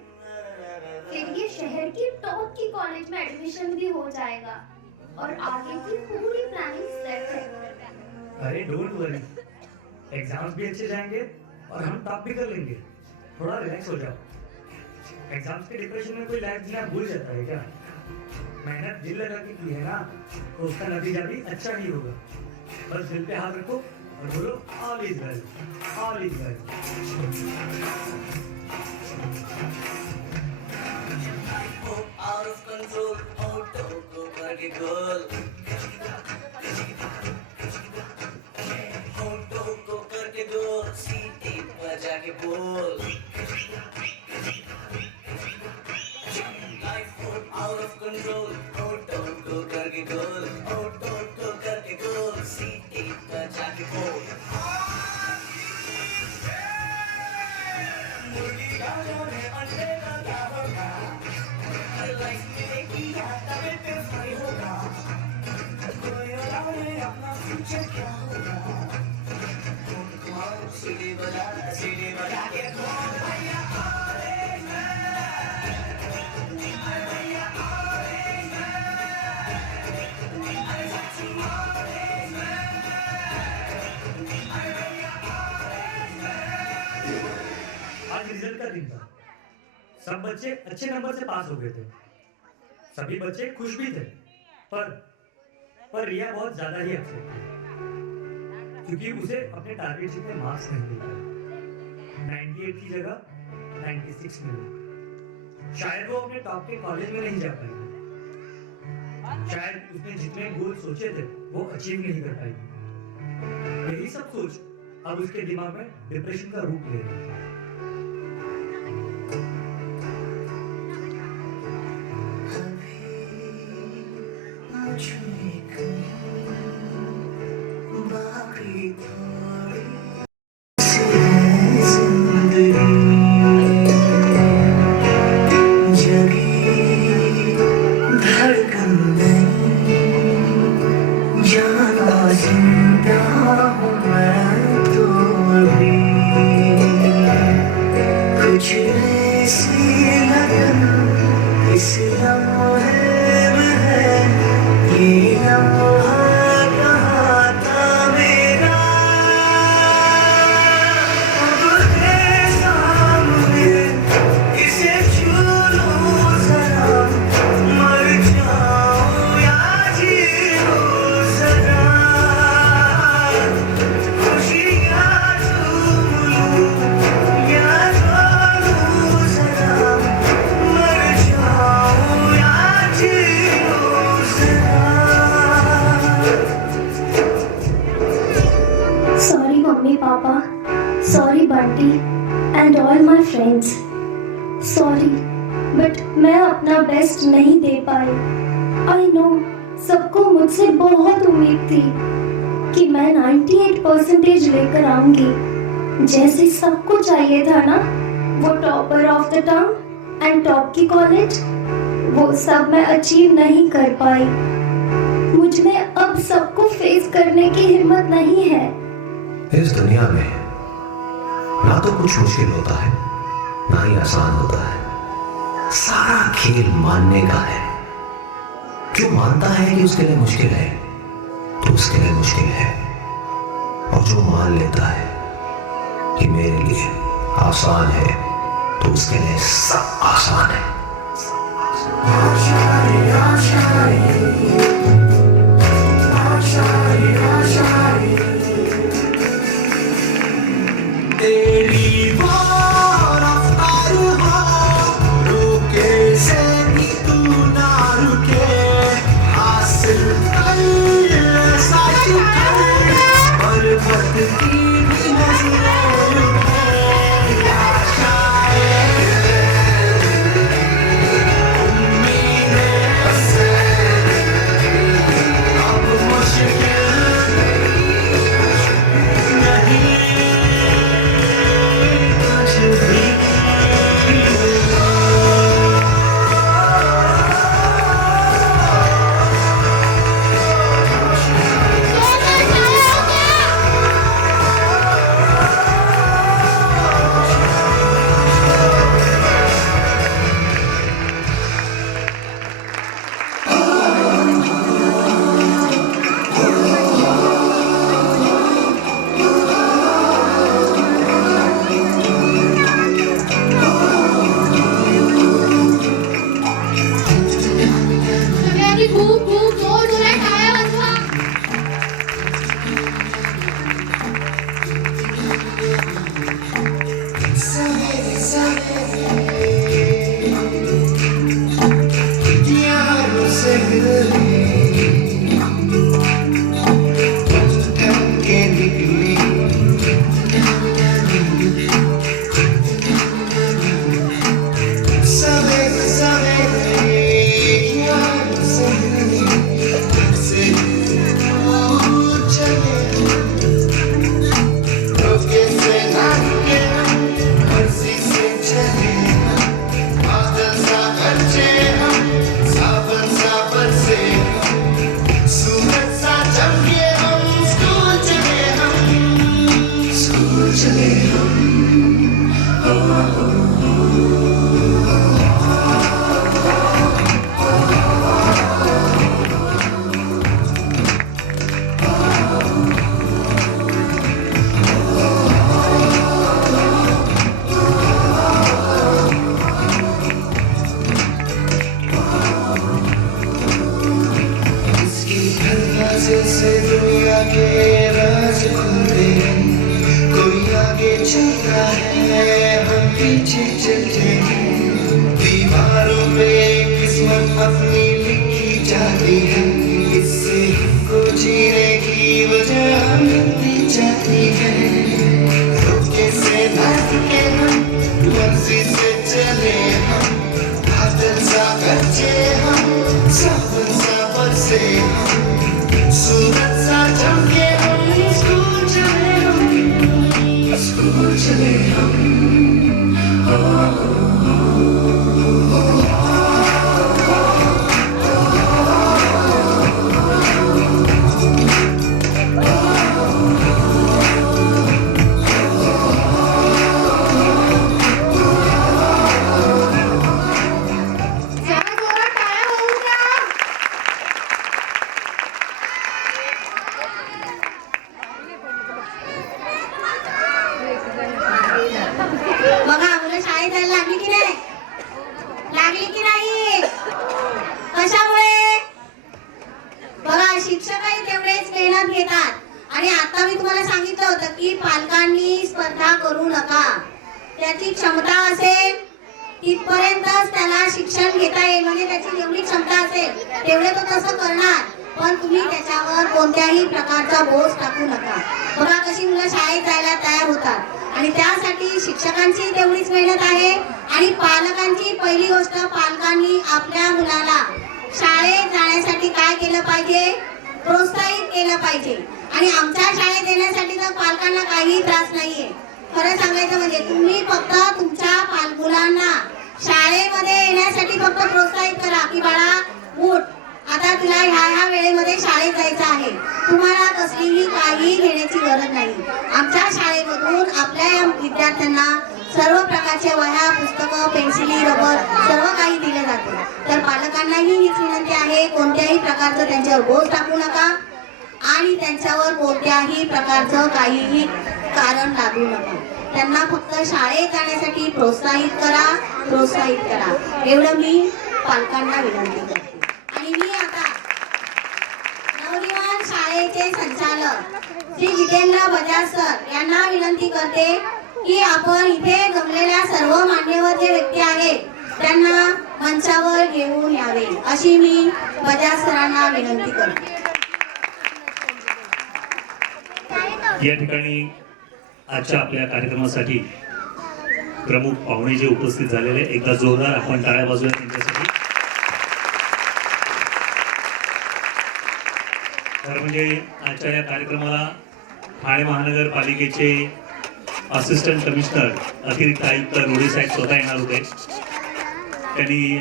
फिर ये शहर की टॉप की कॉलेज में एडमिशन भी हो जाएगा और आगे की पूरी प्लानिंग सेट है। अरे डोंट वरी, एग्जाम्स भी अच्छे जाएंगे और हम टॉप भी कर लेंगे। थोड़ा रिलैक्स हो जाओ। एग्जाम्स के डिप्रेशन में कोई लाइफ जीना भूल जाता है क्या? मेहनत दिल लगा के की है ना, तो उसका नतीजा भी अच्छा ही होगा। बस दिल पे हाथ रखो और बोलो all is well, all is well. out of control, auto go करके गोल, auto go करके गोल, सीटी पर जाके बोल। Life out of control, auto go करके गोल, auto go करके गोल, सीटी पर जाके बोल। मुर्गी राजा ने अंडे का क्या होगा? लाइफ में किया तबे फिर सही होगा। कोई और अपना फ्यूचर क्या होगा? सीढ़ी बजा के कौन भैया ऑरेंज अरे भैया ऑरेंज अरे चाची ऑरेंज अरे भैया ऑरेंज। आज रिजल्ट का दिन था। सब बच्चे अच्छे नंबर से पास हो गए थे, सभी बच्चे खुश भी थे, पर रिया बहुत ज्यादा ही अपसेट थी क्योंकि उसे अपने टारगेट जितने मार्क्स नहीं मिले। 98 की जगह 96 मिले। शायद वो अपने टॉप के कॉलेज में नहीं जा पाई, शायद उसने जितने गोल सोचे थे वो अचीव नहीं कर पाई। यही सब सोच अब उसके दिमाग में डिप्रेशन का रूप ले रही है। जिंदा हूँ मैं तो sorry Bunty end all my friends, sorry but मैं अपना बेस्ट नहीं दे पाई। आई नो सबको मुझसे बहुत उम्मीद थी कि मैं 98% लेकर आऊंगी, जैसे सबको चाहिए था ना, वो topper of the town end top की कॉलेज, वो सब मैं अचीव नहीं कर पाई। मुझ में अब सबको फेस करने की हिम्मत नहीं है। इस दुनिया में ना तो कुछ मुश्किल होता है ना ही आसान होता है, सारा खेल मानने का है। जो मानता है कि उसके लिए मुश्किल है तो उसके लिए मुश्किल है, और जो मान लेता है कि मेरे लिए आसान है तो उसके लिए सब आसान है। तेरी वो रफ्तार हो, रुके से भी तू ना रुके, हासिल कर ऐसा तू कर, पर्वत की भी नजरें रुके, आशाएं उम्मीदें से अब मुश्किल नहीं कुछ भी। सगळ्यांनी खूप खूप जोरजोरात टाळ्या वाजवा. से दुनिया के राज खुलते हैं, कोई आगे चलता है हम पीछे चलते हैं, दीवारों पे किस्मत अपनी लिखी जाती है, इससे हमको जीने की वजह मिलती जाती है, धोखे से ना रुके हम, मर्जी से चले हम, बादल सा बचे हम, सावन सा बरसे हम, सूरज सा चमके हम, स्कूल चले हम, स्कूल चले हम। जरा जोरात टाळ्या वाजवून द्या. बघा मुलं शाळेत जायला लागली की नाही, लागली की नाही, कशामुळे? बघा शिक्षकही तेवढेच मेहनत घेतात आणि आता मी तुम्हाला सांगितलं होतं की पालकांनी स्पर्धा करू नका, त्याची क्षमता असेल तिथपर्यंतच त्याला शिक्षण घेता येईल, म्हणजे त्याची जेवढी क्षमता असेल तेवढे तो तसं करणार, पण तुम्ही त्याच्यावर कोणत्याही प्रकारचा बोज टाकू नका. बघा कशी मुलं शाळेत जायला तयार होतात आणि शिक्षकांची तेवढीच मेहनत आहे आणि पालकांची पहिली गोष्ट, पालकांनी आपल्या मुलाला शाळेत जाण्यासाठी काय केलं पाहिजे, प्रोत्साहित केलं पाहिजे. आणि आमच्या शाळेत येण्यासाठी तर पालकांना काही त्रास नाहीये. खरं सांगायचं म्हणजे तुम्ही फक्त तुमच्या मुलांना शाळेमध्ये येण्यासाठी फक्त प्रोत्साहित करा की बाळा उठ, आता तुला ह्या वेळेमध्ये शाळेत जायचं आहे, तुम्हाला कसलीही काही घेण्याची गरज नाही. आमच्या शाळेमधून आपल्या या विद्यार्थ्यांना सर्व प्रकारच्या वह्या, पुस्तकं, पेन्सिली, रबर सर्व काही दिले जाते. तर पालकांनाही हीच विनंती आहे, कोणत्याही प्रकारचं त्यांच्यावर बोज टाकू नका आणि त्यांच्यावर कोणत्याही प्रकारचं काहीही कारण लागू नका. त्यांना फक्त शाळेत जाण्यासाठी प्रोत्साहित करा एवढं मी पालकांना विनंती करते. आणि मी आता नवनिर्माण शाळेचे संचालक श्री जितेंद्र बजाज सर यांना विनंती करते की आपण इथे जमलेल्या सर्व मान्यवर जे व्यक्ती आहेत त्यांना मंचावर घेऊन यावे, अशी मी बजाज सरांना विनंती करते. या ठिकाणी आजच्या आपल्या कार्यक्रमासाठी प्रमुख पाहुणे जे उपस्थित झालेले, एकदा जोरदार आपण टाळ्या वाजवूया त्यांच्यासाठी. तर म्हणजे आजच्या या कार्यक्रमाला ठाणे महानगरपालिकेचे असिस्टंट कमिशनर अतिरिक्त आयुक्त रोडे साहेब स्वतः येणार होते. त्यांनी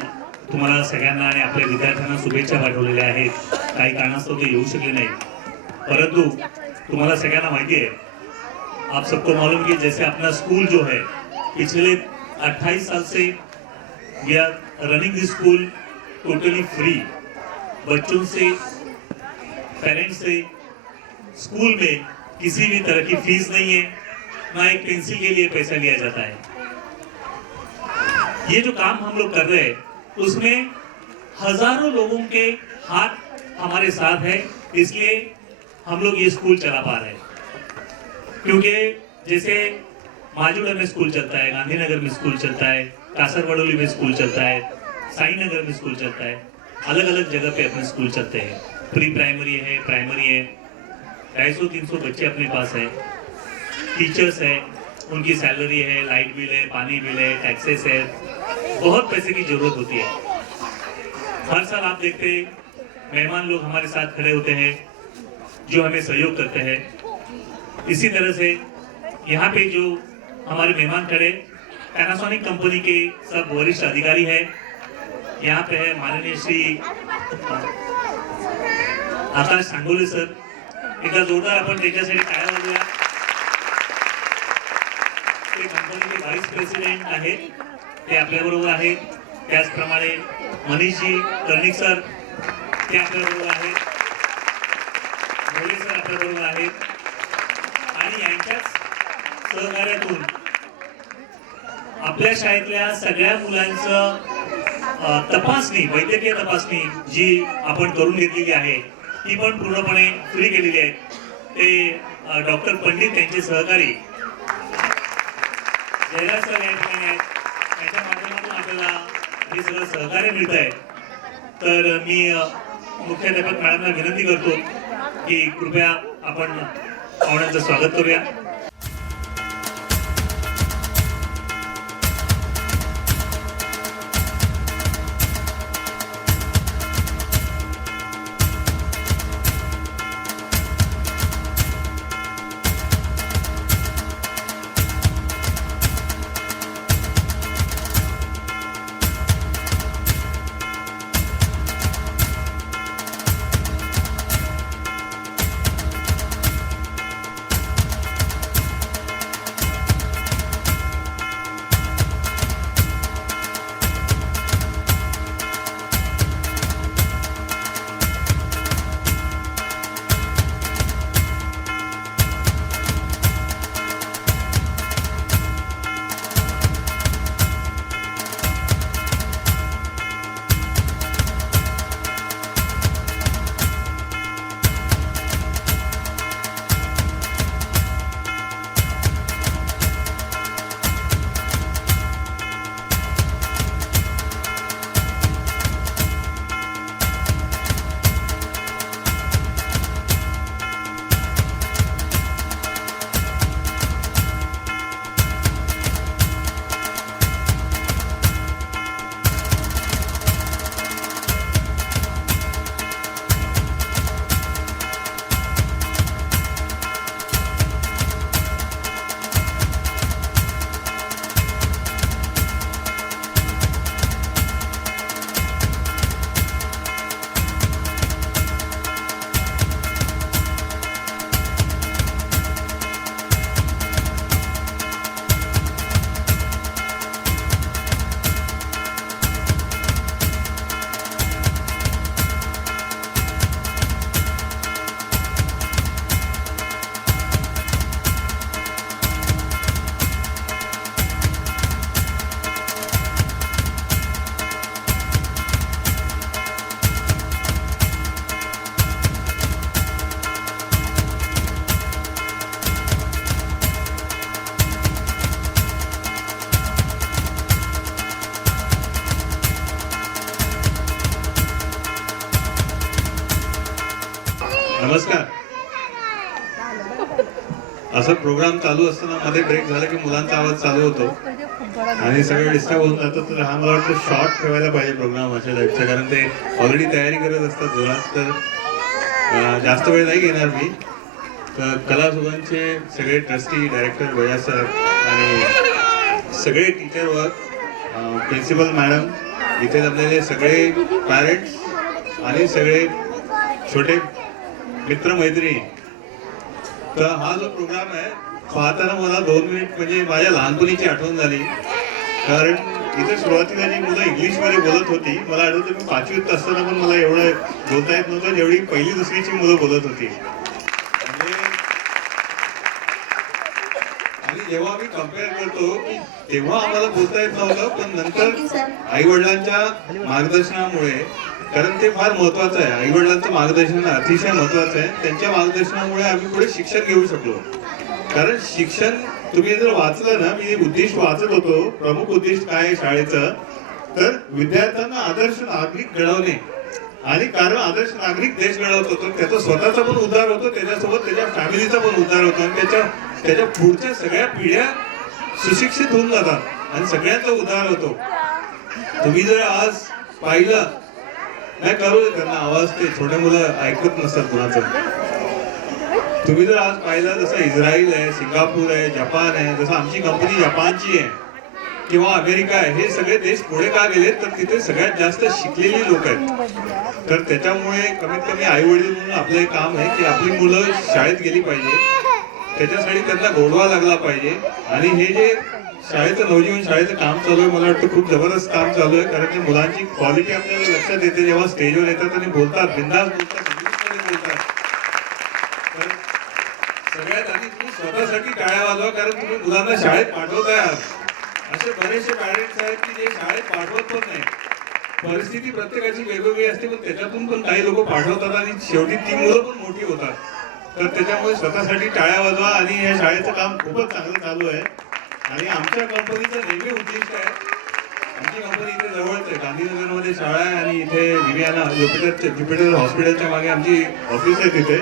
तुम्हाला सगळ्यांना आणि आपल्या विद्यार्थ्यांना शुभेच्छा पाठवलेल्या आहेत. काही कारणास्तव ते येऊ शकले नाही, परंतु तुम्हाला सगळ्यांना माहिती है, आप सबको मालूम कि जैसे अपना स्कूल जो है पिछले 28 साल से we are running this school totally free. बच्चों से, पेरेंट्स से स्कूल में किसी भी तरह की फीस नहीं है, ना एक पेंसिल के लिए पैसा लिया जाता है. ये जो काम हम लोग कर रहे हैं उसमें हजारों लोगों के हाथ हमारे साथ है, इसलिए हम लोग ये स्कूल चला पा रहे हैं. क्योंकि जैसे माजुड़ा में स्कूल चलता है, गांधीनगर में स्कूल चलता है, कासरवडोली में स्कूल चलता है, साई नगर में स्कूल चलता है, अलग अलग जगह पे अपने स्कूल चलते हैं. प्री प्राइमरी है, प्राइमरी है, 250-300 बच्चे अपने पास है, टीचर्स है, उनकी सैलरी है, लाइट बिल है, पानी बिल है, टैक्सेस है, बहुत पैसे की जरूरत होती है. हर साल आप देखते मेहमान लोग हमारे साथ खड़े होते हैं जो हमें सहयोग करते हैं. इसी तरह से यहाँ पे जो हमारे मेहमान खड़े पैनासोनिक कंपनी के सब वरिष्ठ अधिकारी हैं. यहाँ पे है माननीय श्री आकाश सांगोले सर. एकदा जोरदार आपण त्याच्यासाठी टाळ्या वाजवूया. ते कंपनीचे व्हाईस प्रेसिडेंट आहेत, ते आपल्याबरोबर आहेत. त्याचप्रमाणे मनीषजी कर्णिक सर ते आपल्याबरोबर आहेत, मोरे सर आपल्याबरोबर आहेत. आणि यांच्याच सहकार्यातून आपल्या शाळेतल्या सगळ्या मुलांचं तपासणी, वैद्यकीय तपासणी जी आपण करून घेतलेली आहे ती पण पूर्णपणे फ्री केलेली आहे. ते डॉक्टर पंडित यांचे सहकारी जयराज सर या ठिकाणी आहेत. त्यांच्या माध्यमातून आपल्याला हे सगळं सहकार्य मिळत आहे. तर मी मुख्याध्यापक मॅडमला विनंती करतो की कृपया आपण पाहुण्यांचं स्वागत करूया. नमस्कार. असं प्रोग्राम चालू असताना मध्ये ब्रेक झाला की मुलांचा आवाज चालू होतो आणि सगळं डिस्टर्ब होऊन जातं. तर हा मला वाटतं शॉर्ट ठेवायला पाहिजे प्रोग्राम अशा टाईपचा, कारण ते ऑलरेडी तयारी करत असतात जोरात. तर जास्त वेळ नाही घेणार मी. तर कलासुधांचे सगळे ट्रस्टी, डायरेक्टर बजाज सर आणि सगळे टीचर वर्क, प्रिन्सिपल मॅडम, इथे जमलेले सगळे पॅरेंट्स आणि सगळे छोटे मित्रमैत्रिणी. तर हा जो प्रोग्राम आहे पाहताना मला 2 मिनिट म्हणजे माझ्या लहानपणीची आठवण झाली. कारण इथे सुरुवातीला जी मुलं इंग्लिशमध्ये बोलत होती, मला आठवतं मी 5वीत असताना पण मला एवढं बोलता येत नव्हतं जेवढी 1ली 2रीची मुलं बोलत होती. आणि जेव्हा मी कम्पेअर करतो की तेव्हा आम्हाला बोलता येत नव्हतं, पण नंतर आई वडिलांच्या मार्गदर्शनामुळे, कारण ते फार महत्वाचं आहे, आई वडिलांचं मार्गदर्शन अतिशय महत्वाचं आहे. त्यांच्या मार्गदर्शनामुळे आम्ही पुढे शिक्षण घेऊ शकलो. कारण शिक्षण तुम्ही जर वाचलं ना, मी उद्दिष्ट वाचत होतो, प्रमुख उद्दिष्ट काय आहे शाळेचं, तर विद्यार्थ्यांना आदर्श नागरिक घडवणे. आणि कारण आदर्श नागरिक देश घडवतो तर त्याचा स्वतःचा पण उद्धार होतो, त्याच्यासोबत त्याच्या फॅमिलीचा पण उद्धार होतो आणि त्याच्या पुढच्या सगळ्या पिढ्या सुशिक्षित होऊन जातात आणि सगळ्यांचा उद्धार होतो. तुम्ही जर आज पाहिलं नाही, करू दे त्यांना आवाज, ते छोटे मुलं ऐकत नसतात कुणाचं. तुम्ही जर आज पाहिलं जसं इस्रायल आहे, सिंगापूर आहे, जपान आहे, जसं आमची कंपनी जपानची आहे किंवा अमेरिका आहे, हे सगळे देश पुढे का गेले तर तिथे सगळ्यात जास्त शिकलेली लोक आहेत. तर त्याच्यामुळे कमीत कमी आई वडील म्हणून आपलं काम आहे की आपली मुलं शाळेत गेली पाहिजे, त्याच्यासाठी त्यांना गोडवा लागला पाहिजे. आणि हे जे शाळेचं नवजीवन शाळेचं काम चालू आहे, मला वाटतं खूप जबरदस्त काम चालू आहे. कारण ते मुलांची क्वालिटी आपल्याला लक्षात येते जेव्हा स्टेजवर येतात आणि बोलतात, बिंदास बोलतात, इंग्लिशमध्ये बोलतात. तर सगळ्यात आधी तुम्ही स्वतःसाठी टाळ्या वाजवा, कारण तुम्ही मुलांना शाळेत पाठवताय. असे बरेचसे पॅरेंट्स आहेत की जे शाळेत पाठवत पण नाही. परिस्थिती प्रत्येकाची वेगवेगळी असते, पण त्याच्यातून पण काही लोक पाठवतात आणि शेवटी ती मुलं पण मोठी होतात. तर त्याच्यामुळे स्वतःसाठी टाळ्या वाजवा. आणि या शाळेचं काम खूपच चांगलं चालू आहे. आणि आमच्या कंपनीचं नेहमी उद्दिष्ट आहे, आमची कंपनी इथे जवळच आहे, गांधीनगरमध्ये शाळा आहे आणि इथे विवियाना ज्युपिटर हॉस्पिटलच्या मागे आमची ऑफिस आहे तिथे.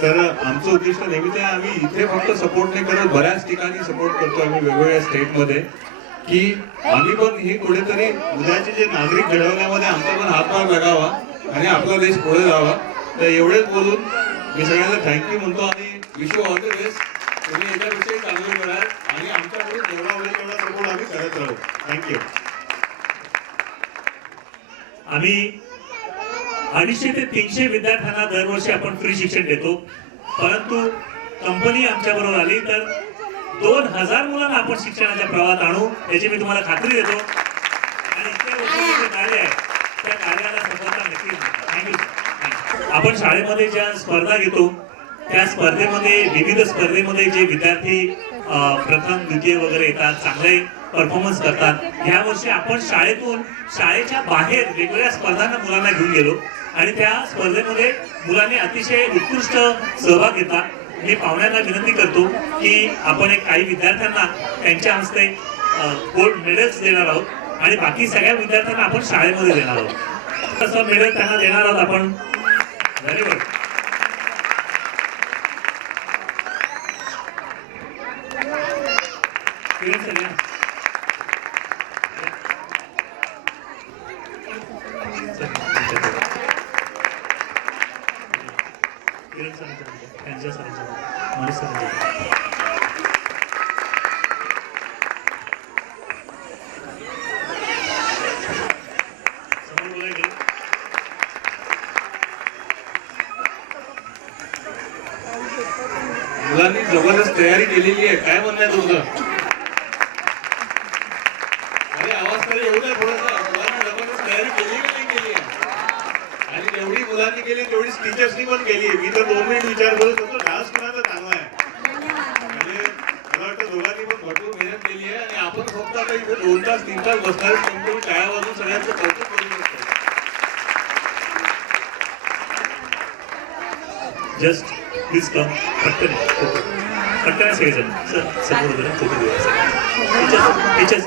तर आमचं उद्दिष्ट नेहमीच आहे, आम्ही इथे फक्त सपोर्ट नाही करत, बऱ्याच ठिकाणी सपोर्ट करतो आम्ही वेगवेगळ्या स्टेटमध्ये, की आम्ही पण हे कुठेतरी उद्याचे जे नागरिक घडवण्यामध्ये आमचा पण हातभार लागावा आणि आपला देश पुढे जावा. तर एवढेच बोलून मी सगळ्यांना थँक्यू म्हणतो आणि wish you all the best. तुम्ही याच्याविषयी चांगलं कराल आणि आमच्याकडून जेवढा होईल तेवढा सपोर्ट आम्ही करत राहू. थँक्यू. आम्ही 250 ते 300 विद्यार्थ्यांना दरवर्षी आपण फ्री शिक्षण देतो, परंतु कंपनी आमच्या बरोबर आली तर 2000 मुलांना आपण शिक्षणाच्या प्रवाहात आणू याची मी तुम्हाला खात्री देतो. आणि इतक्या कार्य आहे त्या कार्याला सफलता नक्की. थँक्यू. आपण शाळेमध्ये ज्या स्पर्धा घेतो त्या स्पर्धेमध्ये, विविध स्पर्धेमध्ये जे विद्यार्थी प्रथम द्वितीय वगैरे येतात, चांगले परफॉर्मन्स करतात, ह्या वर्षी आपण शाळेतून शाळेच्या बाहेर वेगवेगळ्या स्पर्धांना मुलांना घेऊन गेलो आणि त्या स्पर्धेमध्ये मुलांनी अतिशय उत्कृष्ट सहभाग घेतला. मी पाहुण्यांना विनंती करतो की आपण काही विद्यार्थ्यांना त्यांच्या हस्ते गोल्ड मेडल्स देणार आहोत आणि बाकी सगळ्या विद्यार्थ्यांना आपण शाळेमध्ये देणार आहोत. तसं मेडल त्यांना देणार आहोत आपण. Very good. मुलांनी जबरदस्त तयारी केलेली आहे. काय म्हणणं आहे तुमचं? अरे आवाज तरी येऊ द्या थोडासा. मुलांनी जबरदस्त तयारी केली की नाही केली आहे? आणि जेवढी मुलांनी केली तेवढीच टीचर्सनी पण केली आहे. मी तर 2 मिनिट विचार करत होतो डान्स कोणाचा चांगला आहे. म्हणजे मला वाटतं दोघांनी पण भरपूर मेहनत केली आहे आणि आपण फक्त आता इथे 2 तास 3 तास बसणार, कोणतरी टाळ्या वाजून सगळ्यांचं कौतुक करू शकतो. Just please come. पटकन पटकन सगळेजण सर समोर जरा फोटो घेऊया. टीचर्स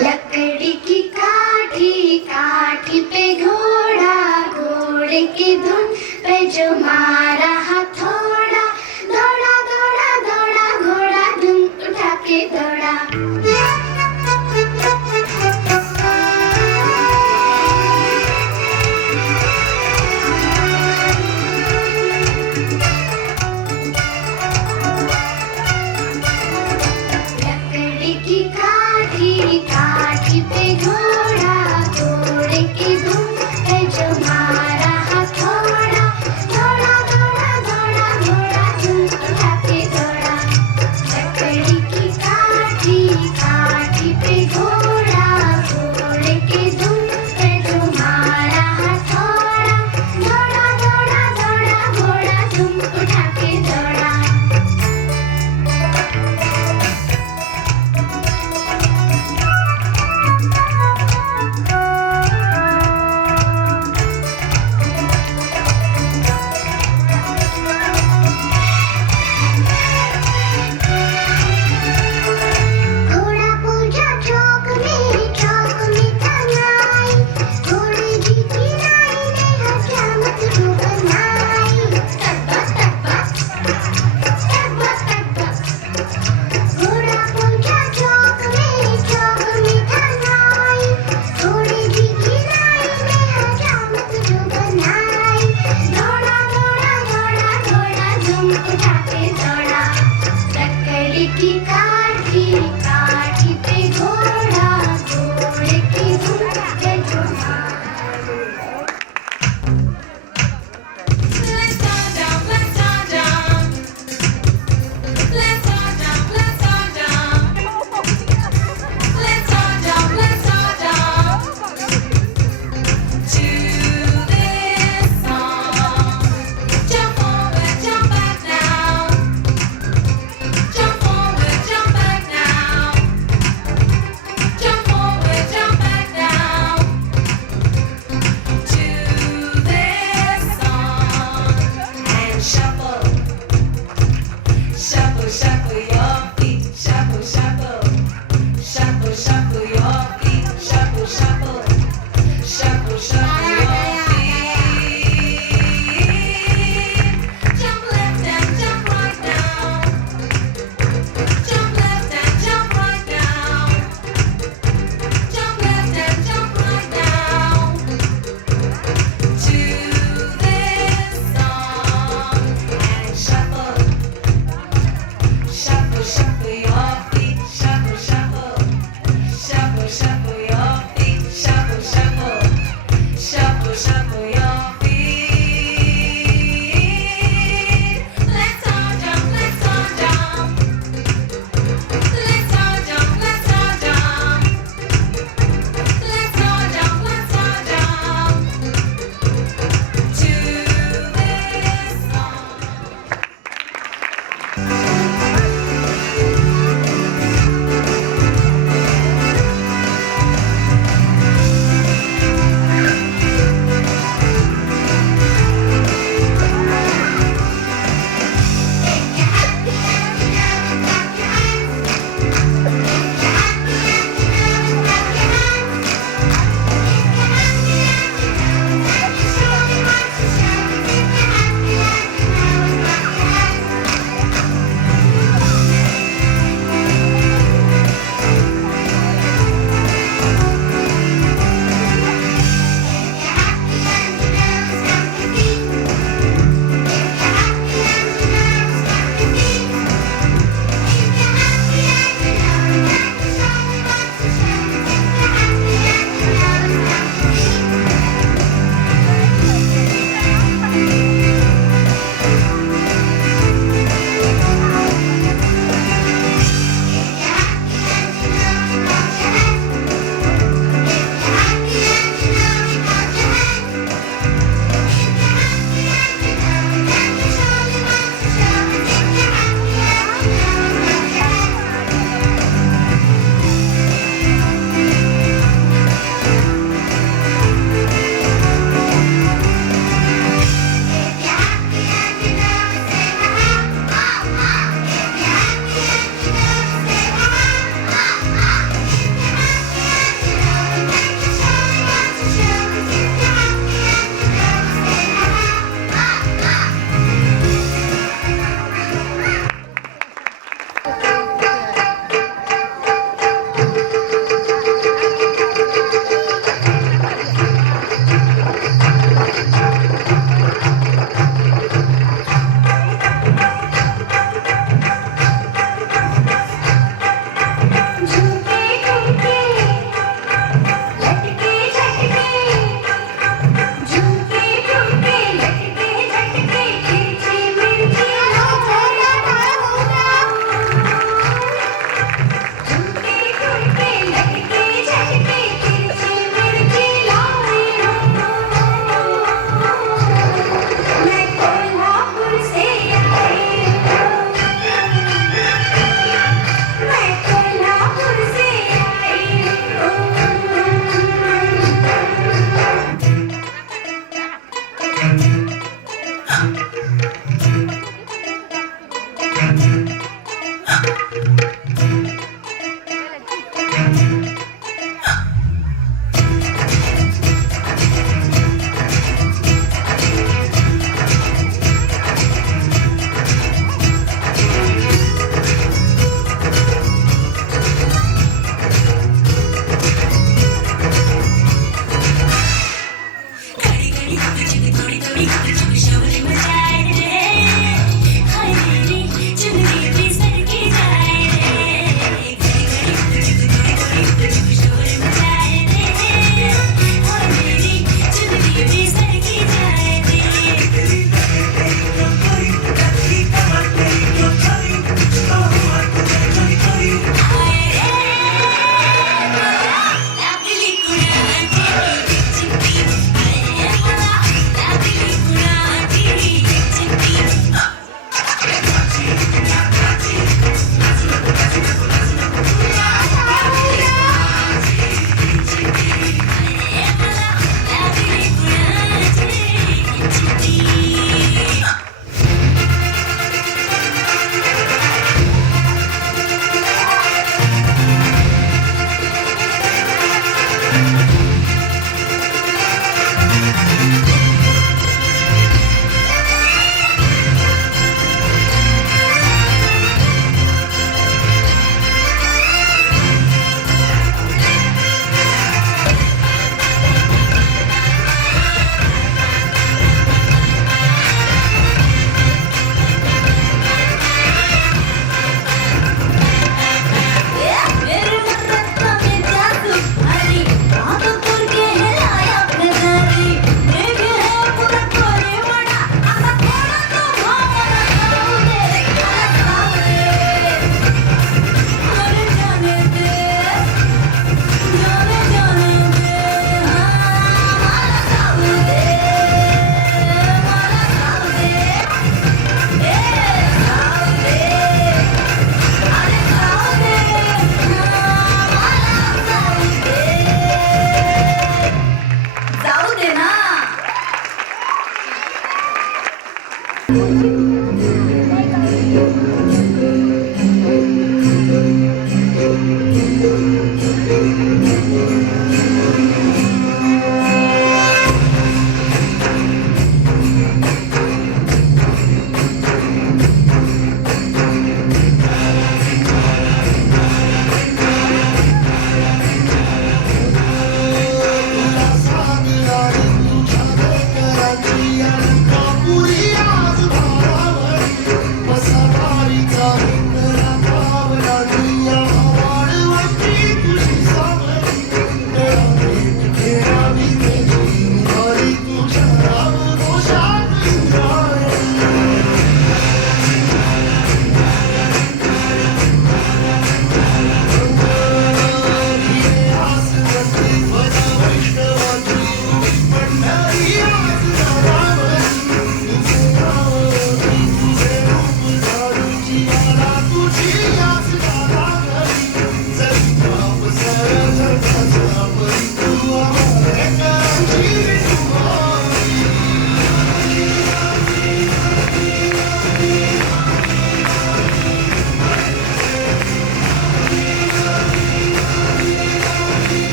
लकड़ी की काठी काठी पे घोड़ा घोड़े की धुन पे जो मारा हथौड़ा दौड़ा दौड़ा दौड़ा घोड़ा धुन उठा के दौड़ा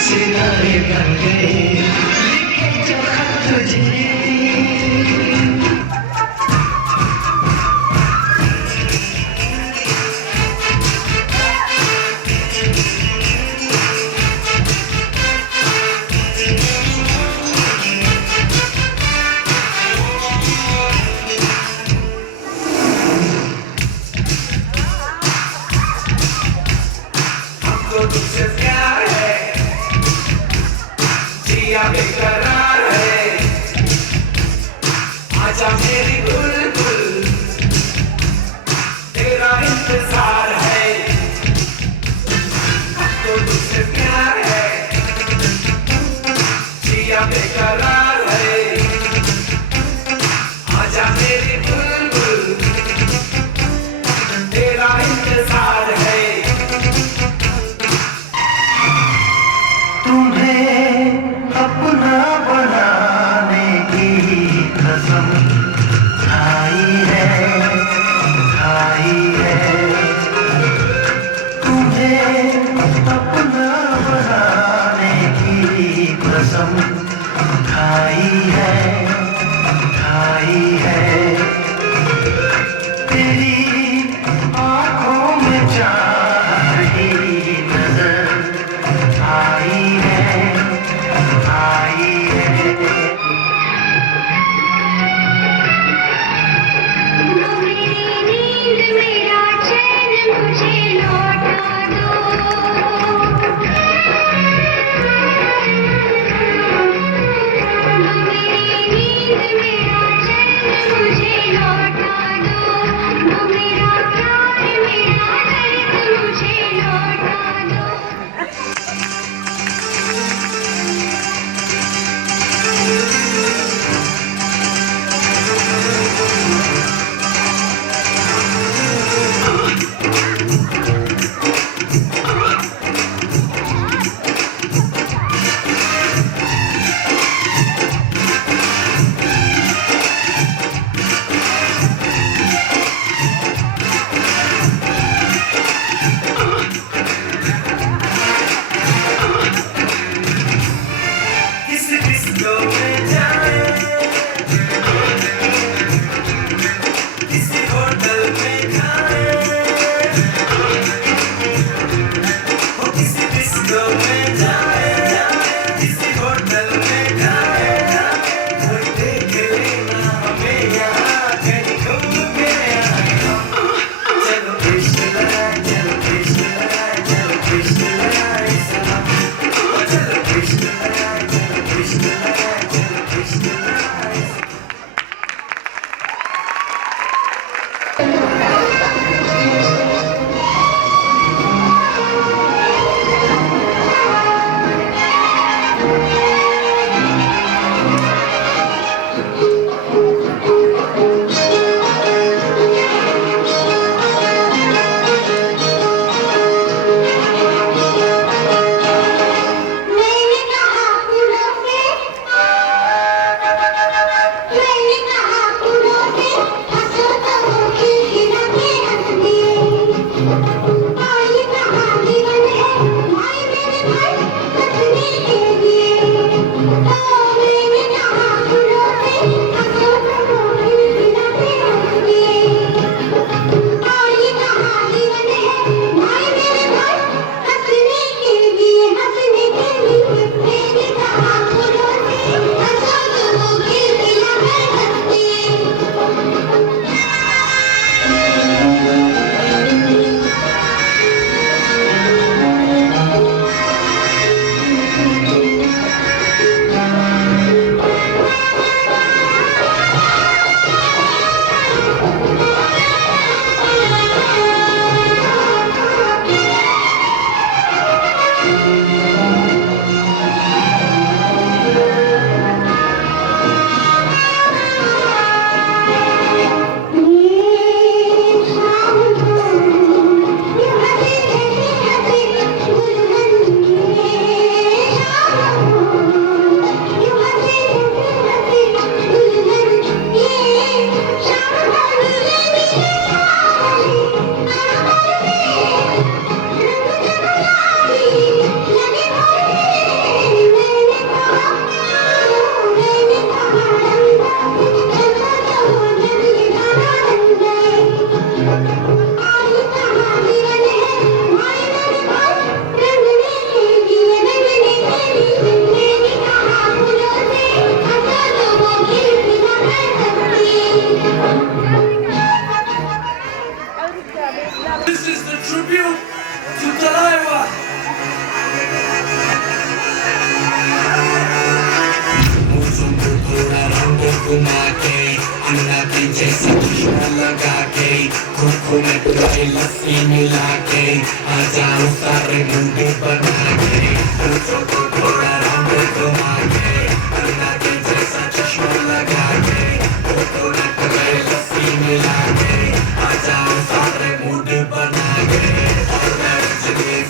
सितारे बन गए लिखे जो खत तुझे हमको तुझसे प्यार है जिया बेकरार है आजा मेरी बुलबुल तेरा इंतजार है हमको तुझसे प्यार है जिया बेकरार है आजा मेरी बुलबुल तेरा इंतजार है तुम्हें अपना बनाने की कसम खाई है तुम्हें अपना बनाने की कसम खाई है तेरी आंखों में चाह रही नजर आई है तुझको मैं तुझे लस्सी मिला के आ जाऊं सारे मुंडे बना के पूछो तो थोड़ा रंग घुमा के अन्ना के जैसा चश्मा लगा के तुझको मैं तुझे लस्सी मिला के आ जाऊं सारे मुंडे बना के और मैं रजनी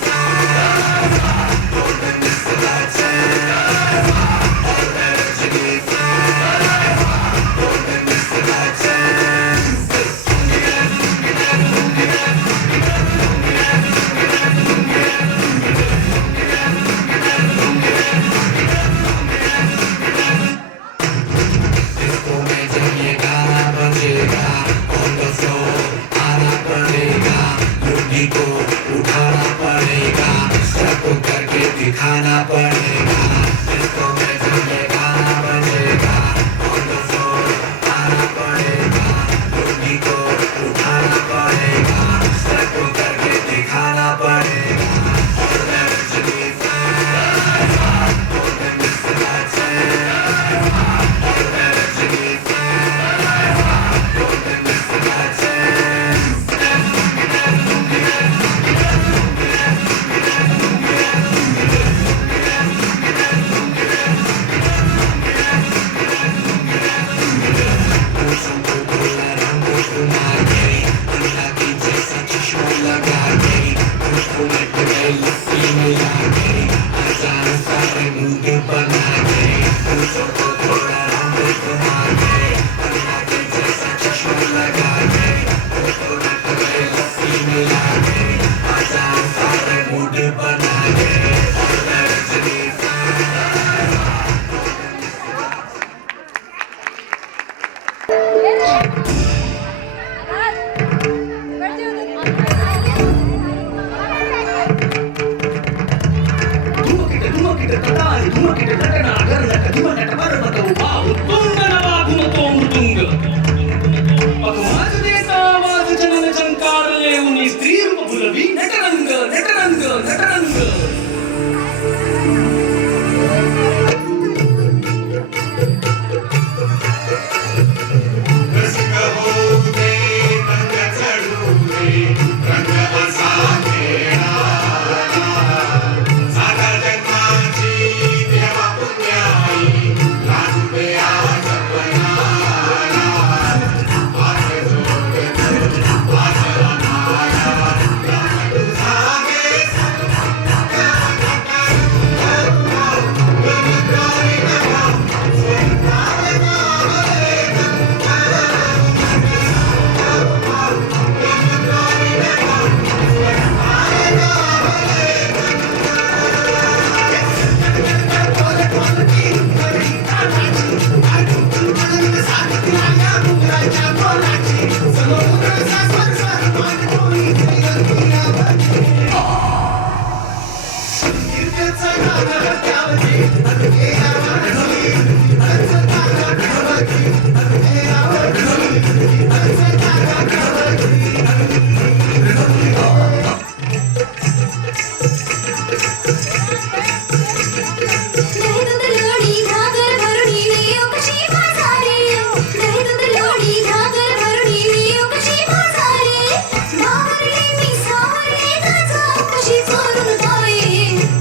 दिखाना पड़ेगा इसको मैं तुम्हें गाना बजेगा ऑन द फ्लोर आना पड़ेगा लुंगी को उठाना पड़ेगा स्टेप करके दिखाना पड़ेगा और मैं रजनी और मैं मिस्टर चैन और मैं रजनी और मैं मिस्टर चैन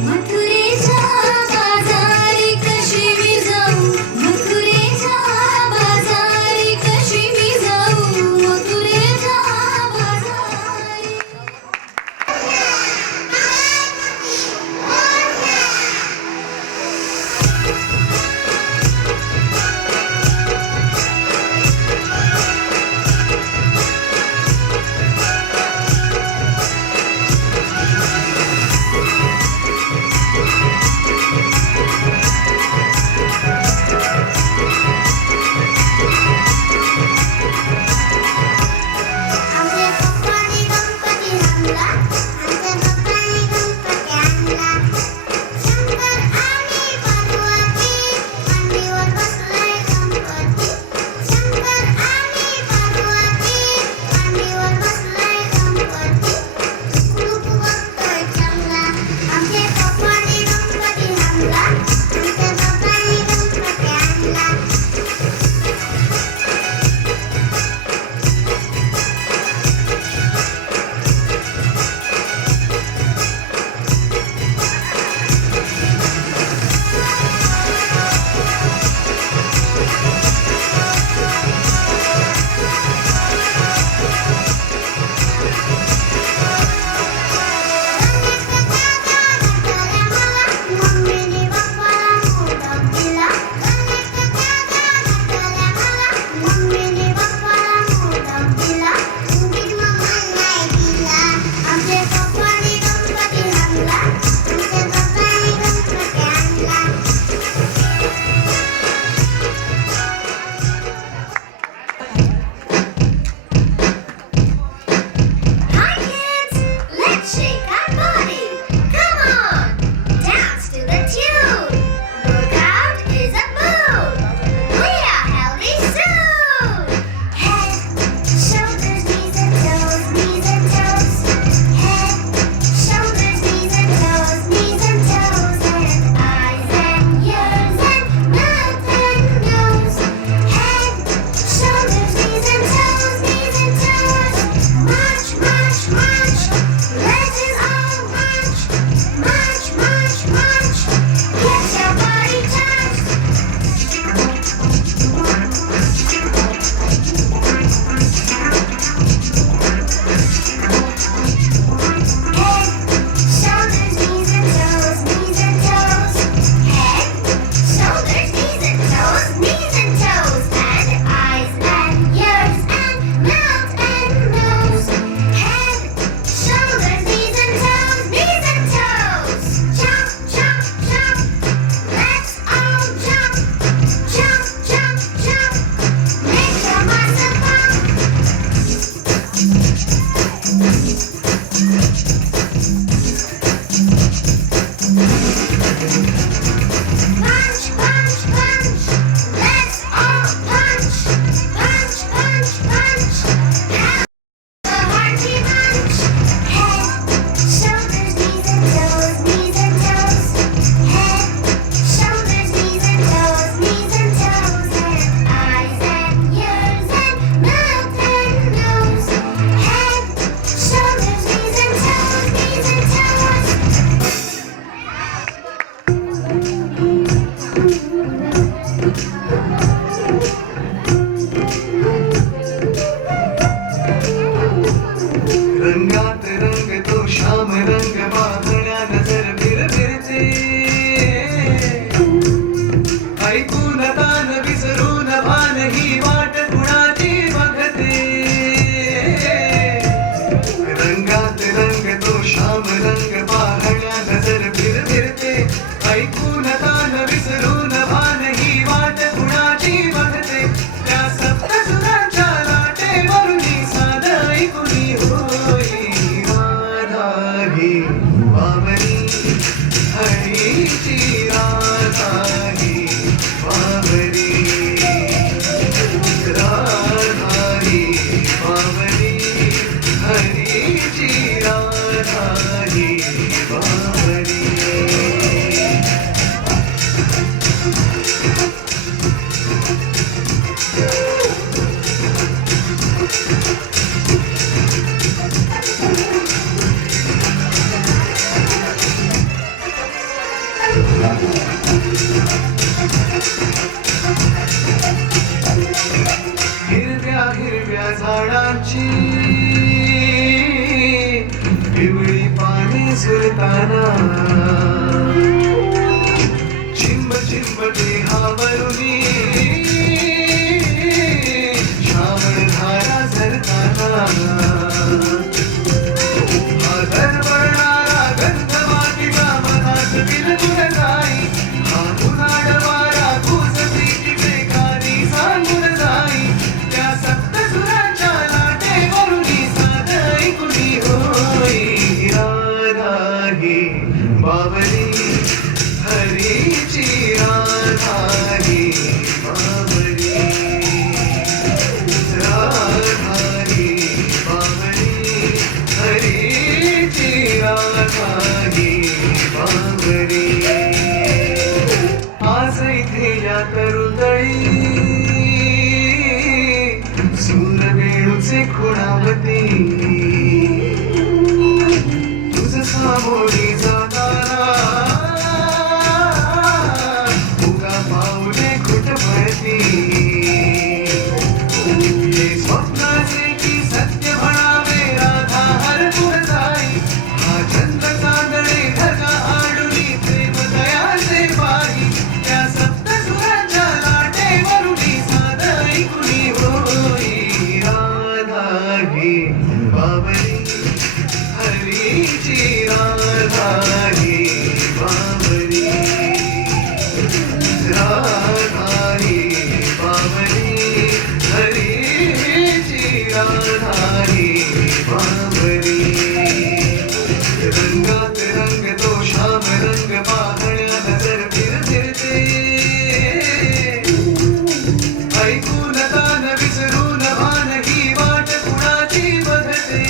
मथुरेच्या बाजारी कशी विसरून भान ही वाट कुणाची बघते त्या सप्तसुरांच्या लाटेवरून साध ऐकुनी होई राधा ही बाबरी हरीची राधा ही बाबरी राधा ही बाबरी हरीची राधा ही बाबरी हिरव्या हिरव्या झाडांची पिवळी पाने सुरताना चिंब चिंब देहावरुनी श्रावण धारा झरताना आदर वर्णारा गंध मातीचा मनात बिलकुल जाई हा उन्हाळ वारा घुसती की बेकारी सांगून जाई त्या सप्तसुरांच्या लाटेवरून साध ऐकुनी होई राधा ही बाबरी हरीची राधा ही बाबरी राधा ही बाबरी हरीची राधा ही बाबरी आज इथे या तरुतळी सूरवेणूचे खुणावती तुझ सामोरी जाताना उगा पाऊले खुटपळती हे स्वप्नाचे की सत्य म्हणावे राधा हरपूर जाई हा चंद्र चांदणे ढगा आडुनी प्रेम दयाचे पाही त्या सप्तसुरांच्या लाटेवरून साध ऐकुनी होई राधा ही बाबरी हरीची राधा ही बाबरी राधा ही बाबरी हरीची राधा ही बाबरी रंगात रंग तो श्याम रंग पाहण्या नजर फिरते ऐकून तान विसरून भान ही वाट कुणाची बघते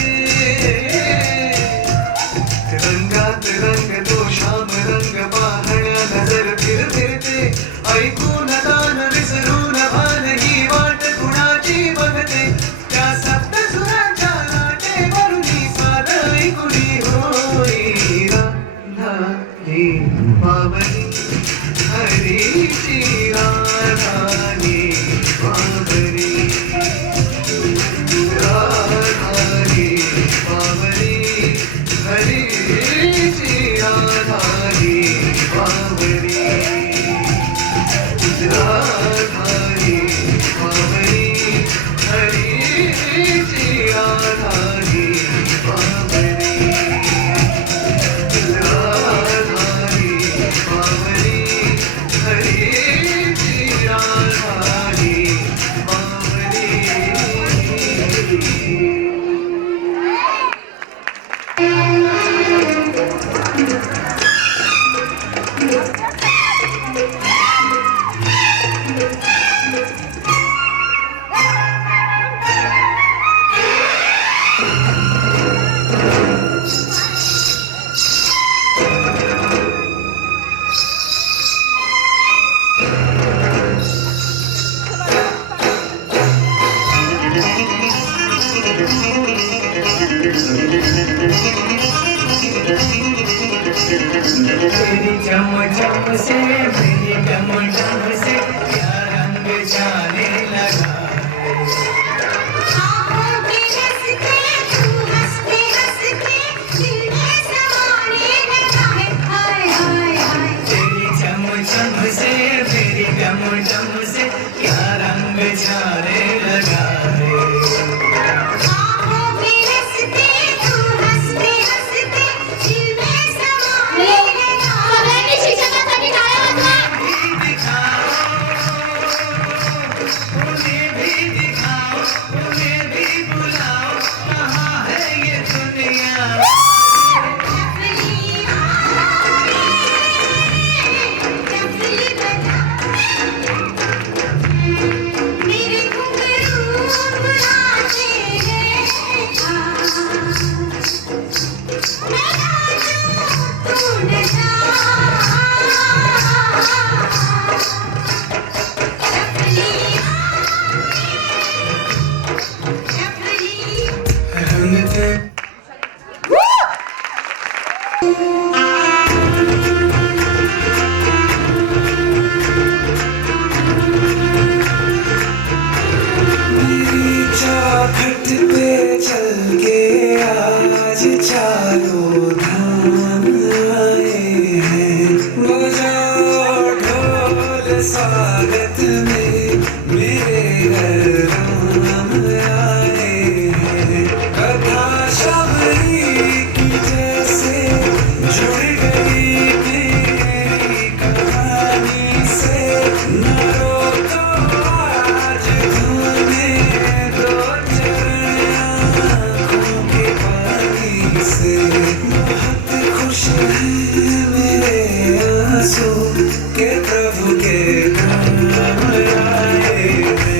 रंगात रंग तो श्याम रंग पाहण्या नजर फिरते ऐकून तान विसरून भान ही वाट कुणाची बघते त्या सप्तसुरांच्या लाटेवरून साध ऐकुनी होई राधा ही बाबरी हरीची राधा ही बाबरी राधा ही बाबरी हरीची राधा ही बाबरी राधा ही बाबरी हरीची राधा ही बाबरी राधा ही बाबरी हरीची राधा ही बाबरी तेरी चम चम से मेरी डम डम से क्या रंग जाने लगा आँखों के रस्ते तू हंसते हंसते दिल में समाने लगा है हाय हाय हाय तेरी चम चम से मेरी डम डम से क्या रंग जाने लगा आँखों के रस्ते तू हंसते हंसते दिल में समाने लगा सगळ्यांनी शिक्षकांसाठी टाळ्या वाजवा. स्वागत में मेरे घर राम आए हैं। कथा शबरी की जैसे जुड़ गई मेरी कहानी से, न रोको आज धोने दो चरण आँखों के पानी से। बहुत खुश हैं मेरे आंसू के प्रभु के नाम आए हैं।